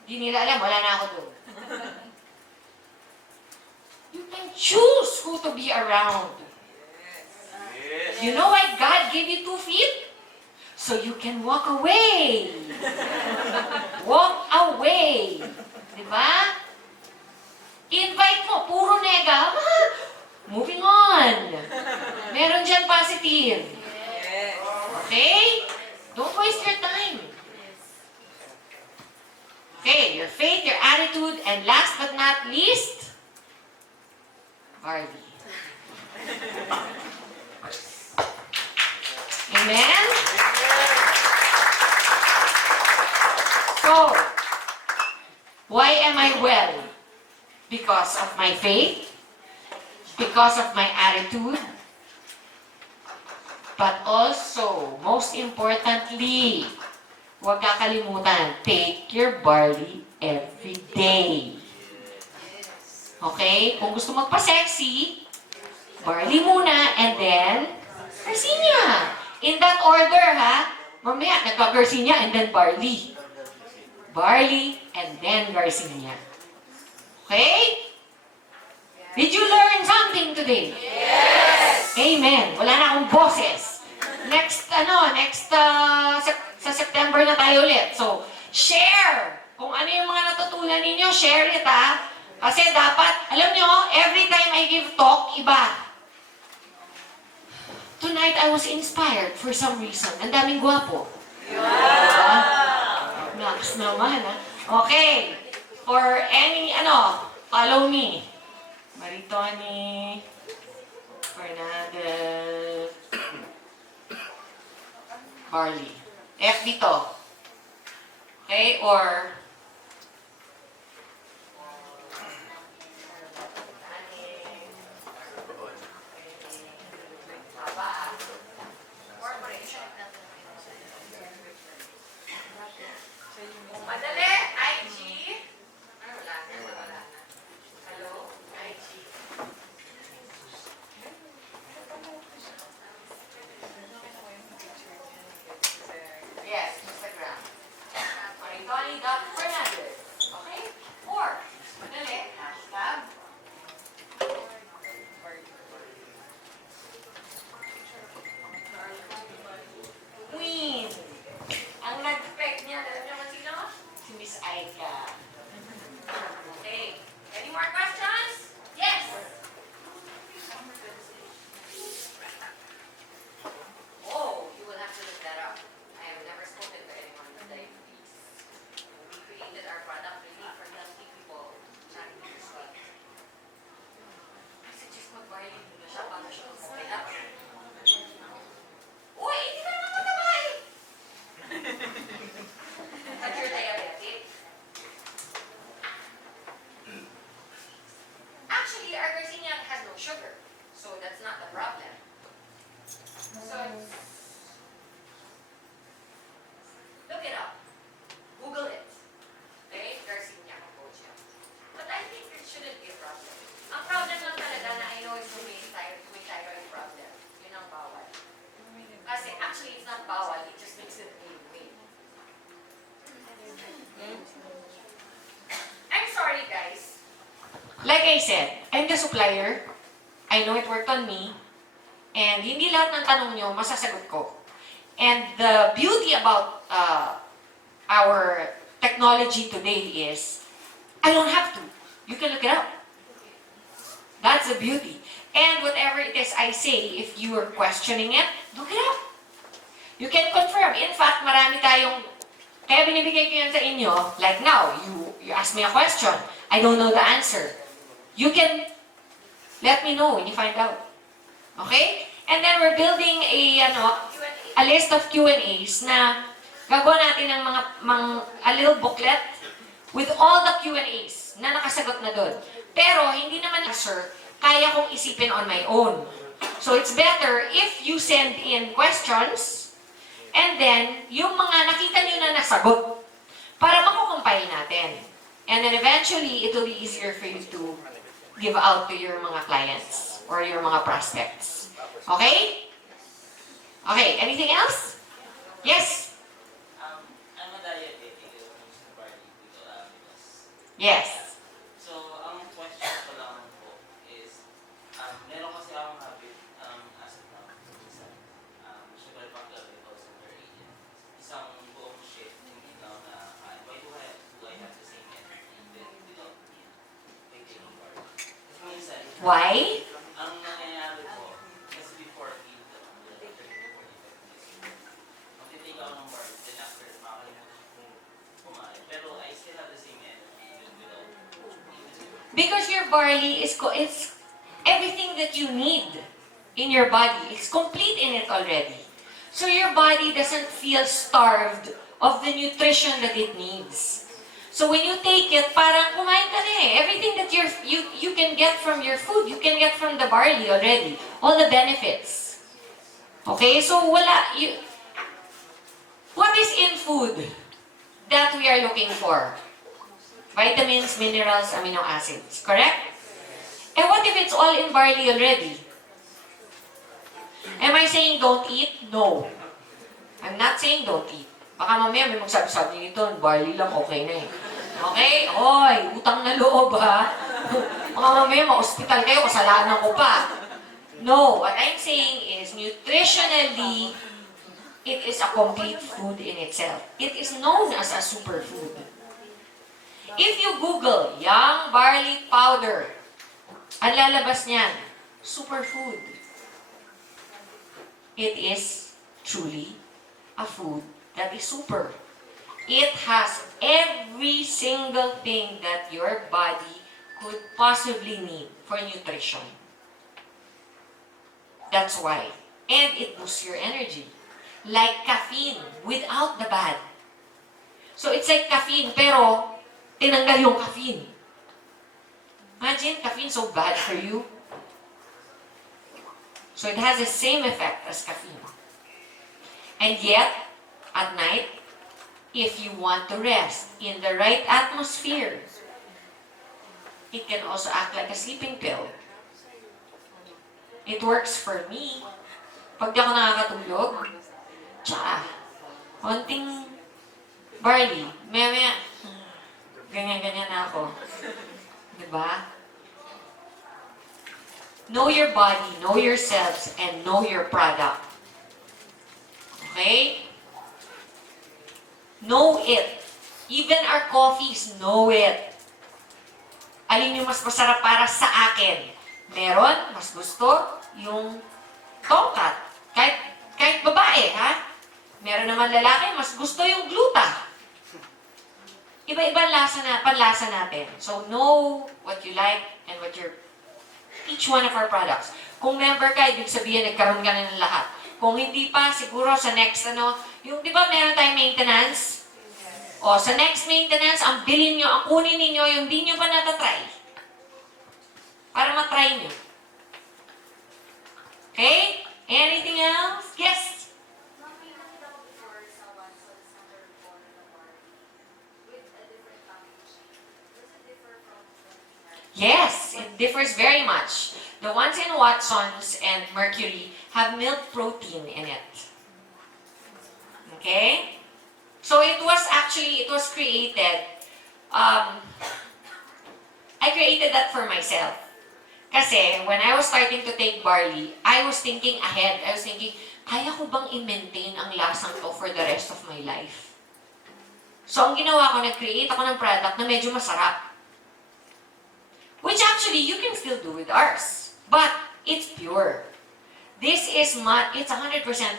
Di nila alam, wala na ako doon. You can choose who to be around. Yes. You know why God gave you 2 feet? So you can walk away. Walk away. Diba? Invite mo, puro nega. Moving on. Meron dyan positive. Okay? Don't waste your time. Okay, your faith And last but not least, barley. Amen? So, why am I well? Because of my faith, because of my attitude, but also, most importantly, huwag kakalimutan, take your barley every day. Okay? Kung gusto magpa-sexy, barley muna, and then, Garcinia. In that order, ha? Mamaya, nagka-Garcinia, and then barley. Barley, and then Garcinia. Okay? Did you learn something today? Yes! Amen. Wala na akong boses. Next, sa September na tayo ulit. So, share! Kung ano yung mga natutunan ninyo, share it, ha? Kasi dapat, alam nyo, every time I give talk, iba. Tonight, I was inspired for some reason. Ang daming gwapo. Wow! Nakas naman, ha? Okay. For any, follow me. Maritoni Fernandez Barley. F dito. Okay? Or madali, IG. Wala. Hello, IG. Yes, Instagram. Maritoni.Fernandez. Okay? Or, madali, hashtag. Queen. Ang nag-peg niya, alam niyo kung sino? Si Miss Aika. Okay. Any more questions? Yes! Oh, you will have to look that up. I have never spoken to anyone with diabetes. We created our product really for healthy people trying to lose weight. I suggest mag-barley muna siya para siya okay na. Uy, hindi ka naman matabay! But you're diabetic? Actually, our Garcinia has no sugar, so that's not the problem. So, look it up. Google it. Okay? Garcinia kombucha. But I think it shouldn't be a problem. Ang problem lang talaga na I know it's may thyroid problem. Yun ang bawal. Kasi actually, it's not bawal. It just makes it gain weight. I'm sorry, guys. Like I said, I'm the supplier. I know it worked on me. And hindi lahat ng tanong nyo, masasagot ko. And the beauty about our technology today is, I don't have to. You can look it up. That's the beauty. And whatever it is I say, if you are questioning it, look it up. You can confirm. In fact, marami tayong, kaya binibigay ko yan sa inyo, like now, you ask me a question, I don't know the answer. You can let me know when you find out. Okay? And then we're building a list of Q&As na gagawa natin ng a little booklet with all the Q&As na nakasagot na doon. Pero hindi naman answer, kaya kong isipin on my own. So it's better if you send in questions and then yung mga nakita nyo na nasagot para makukompile natin. And then eventually, it will be easier for you to give out to your mga clients or your mga prospects. Okay? Okay, anything else? Yes? I'm a diabetic. Yes. So, ang question ko lang po is, meron kasi akong habit as of now, sugar pack level 2008. Isang buong shift, hindi na nakain. Why do I have the same energy without taking a bar? Kasi minsan, Why? ang nangyayari po, kasi before eat, magtitake ako ng bar, then after, makakalimutan kong kumain. Pero I still have the same energy without barley it's everything that you need in your body. It's complete in it already. So your body doesn't feel starved of the nutrition that it needs. So when you take it, parang kumain ka na eh. Everything that you can get from your food, you can get from the barley already. All the benefits. Okay, so what is in food that we are looking for? Vitamins, minerals, amino acids. Correct? And what if it's all in barley already? Am I saying don't eat? No. I'm not saying don't eat. Baka mamaya may magsabi-sabi nito, barley lang okay na eh. Okay? Oy, utang na loob ha. Baka mamaya ma-hospital kayo, kasalanan ko pa. No, what I'm saying is nutritionally, it is a complete food in itself. It is known as a superfood. If you Google young barley powder, ang lalabas niyan, superfood. It is truly a food that is super. It has every single thing that your body could possibly need for nutrition. That's why. And it boosts your energy. Like caffeine, without the bad. So it's like caffeine, pero tinanggal yung caffeine. Imagine, caffeine so bad for you. So it has the same effect as caffeine. And yet, at night, if you want to rest in the right atmosphere, it can also act like a sleeping pill. It works for me. Pag di ako nakakatulog, konting barley, maya, ganyan-ganyan na ako. Diba? Know your body, know yourselves, and know your product. Okay? Know it. Even our coffees, know it. Alin yung mas masarap para sa akin? Meron, mas gusto yung tongkat. Kahit babae, ha? Meron naman lalaki, mas gusto yung gluta. Iba-ibang panlasa natin. So, know what you like and what each one of our products. Kung member ka, ibig sabihin, nagkaroon ka na ng lahat. Kung hindi pa, siguro sa next, yung, di ba meron tayong maintenance? O, sa next maintenance, ang bilhin nyo, ang kunin ninyo, yung di nyo pa natatry. Para matry nyo. Okay? Anything else? Yes? Ma'am, may nakita ko before sa Watson Center report na barley with a different packaging. Does it differ from the Yes, it differs very much. The ones in Watson's and Mercury have milk protein in it. Okay? So it was created, I created that for myself. Kasi when I was starting to take barley, I was thinking ahead. I was thinking, kaya ko bang i-maintain ang lasang to for the rest of my life? So ang ginawa ko, nag-create ako ng product na medyo masarap. Which actually, you can still do with ours. But, it's pure. It's 100%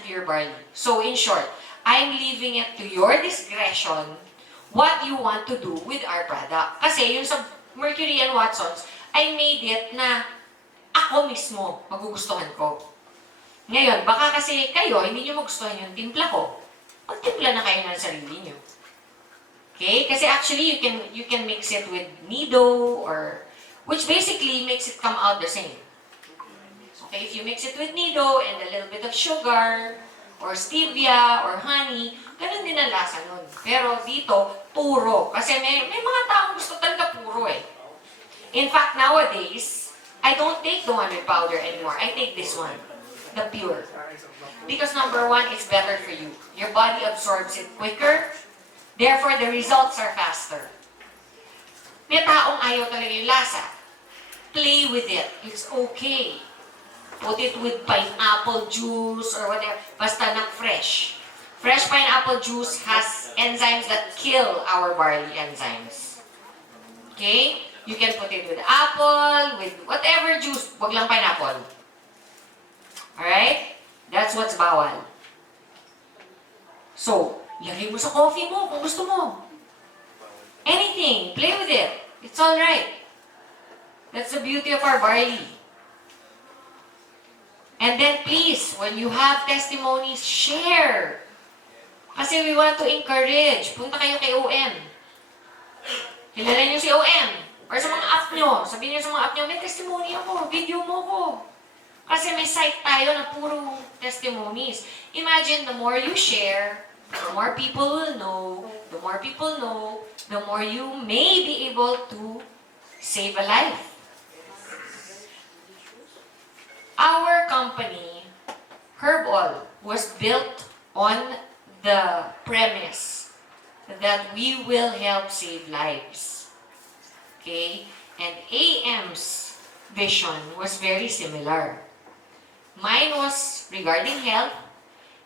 pure barley. So, in short, I'm leaving it to your discretion what you want to do with our product. Kasi, yung sa Mercury and Watson's, I made it na ako mismo magugustuhan ko. Ngayon, baka kasi kayo, hindi nyo magustuhan yung timpla ko. Magtimpla na kayo ng sarili nyo. Okay? Kasi actually, you can mix it with Nido or which basically makes it come out the same. Okay, if you mix it with Nido and a little bit of sugar, or stevia, or honey, ganun din ang lasa nun. Pero dito, puro. Kasi may mga taong gusto talaga puro eh. In fact, nowadays, I don't take the one with powder anymore. I take this one, the pure. Because number one, it's better for you. Your body absorbs it quicker, therefore the results are faster. May taong ayaw talaga yung lasa. Play with it. It's okay. Put it with pineapple juice or whatever. Basta not fresh. Fresh pineapple juice has enzymes that kill our barley enzymes. Okay? You can put it with apple, with whatever juice. Wag lang pineapple. Alright? That's what's bawal. So, lagay mo sa coffee mo kung gusto mo. Anything. Play with it. It's alright. That's the beauty of our barley. And then please, when you have testimonies, share. Kasi we want to encourage. Punta kayo kay OM. Kilala niyo si OM. Or sa mga app nyo. Sabihin niyo sa mga app nyo, may testimony ako, video mo ko. Kasi may site tayo na puro testimonies. Imagine, the more you share, the more people will know, the more people know, the more you may be able to save a life. Our company, Herbal, was built on the premise that we will help save lives. Okay? And AM's vision was very similar. Mine was regarding health,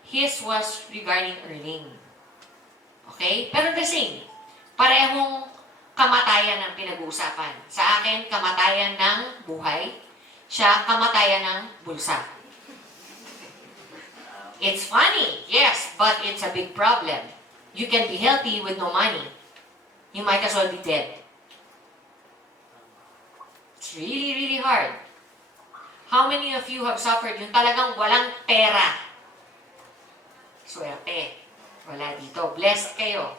his was regarding earning. Okay? Pero the same. Parehong kamatayan ang pinag-uusapan. Sa akin, kamatayan ng buhay. Siya, kamatayan ng bulsa. It's funny, yes, but it's a big problem. You can be healthy with no money. You might as well be dead. It's really, really hard. How many of you have suffered yung talagang walang pera? Swerte. Wala dito. Blessed kayo.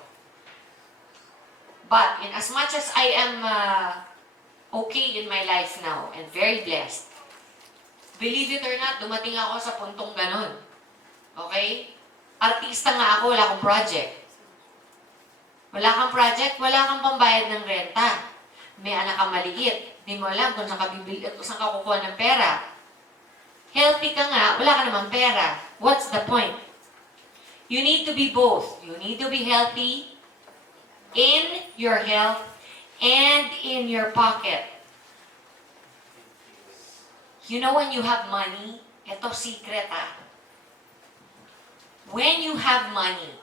But in as much as I am okay in my life now and very blessed, believe it or not, dumating ako sa puntong ganon. Okay? Artista nga ako, wala akong project. Wala kang project, wala kang pambayad ng renta. May anak kang maliit. Hindi mo alam kung saan ka kukuha ng pera. Healthy ka nga, wala ka namang pera. What's the point? You need to be both. You need to be healthy in your health and in your pocket. You know when you have money, ito secret when you have money,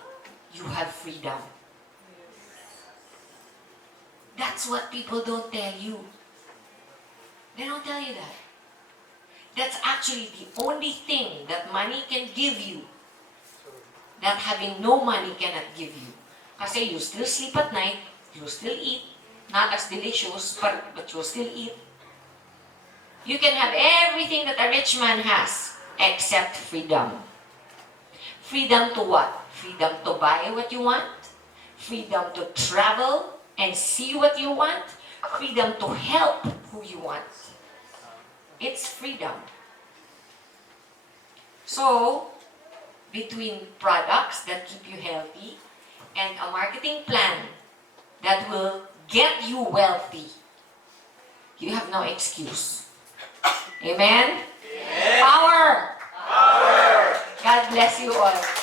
you have freedom. That's what people don't tell you. They don't tell you that. That's actually the only thing that money can give you that having no money cannot give you. Kasi you still sleep at night, you still eat, not as delicious, but you still eat. You can have everything that a rich man has, except freedom. Freedom to what? Freedom to buy what you want, freedom to travel and see what you want, freedom to help who you want. It's freedom. So, between products that keep you healthy and a marketing plan that will get you wealthy, you have no excuse. Amen? Amen. Power! Power. God bless you all.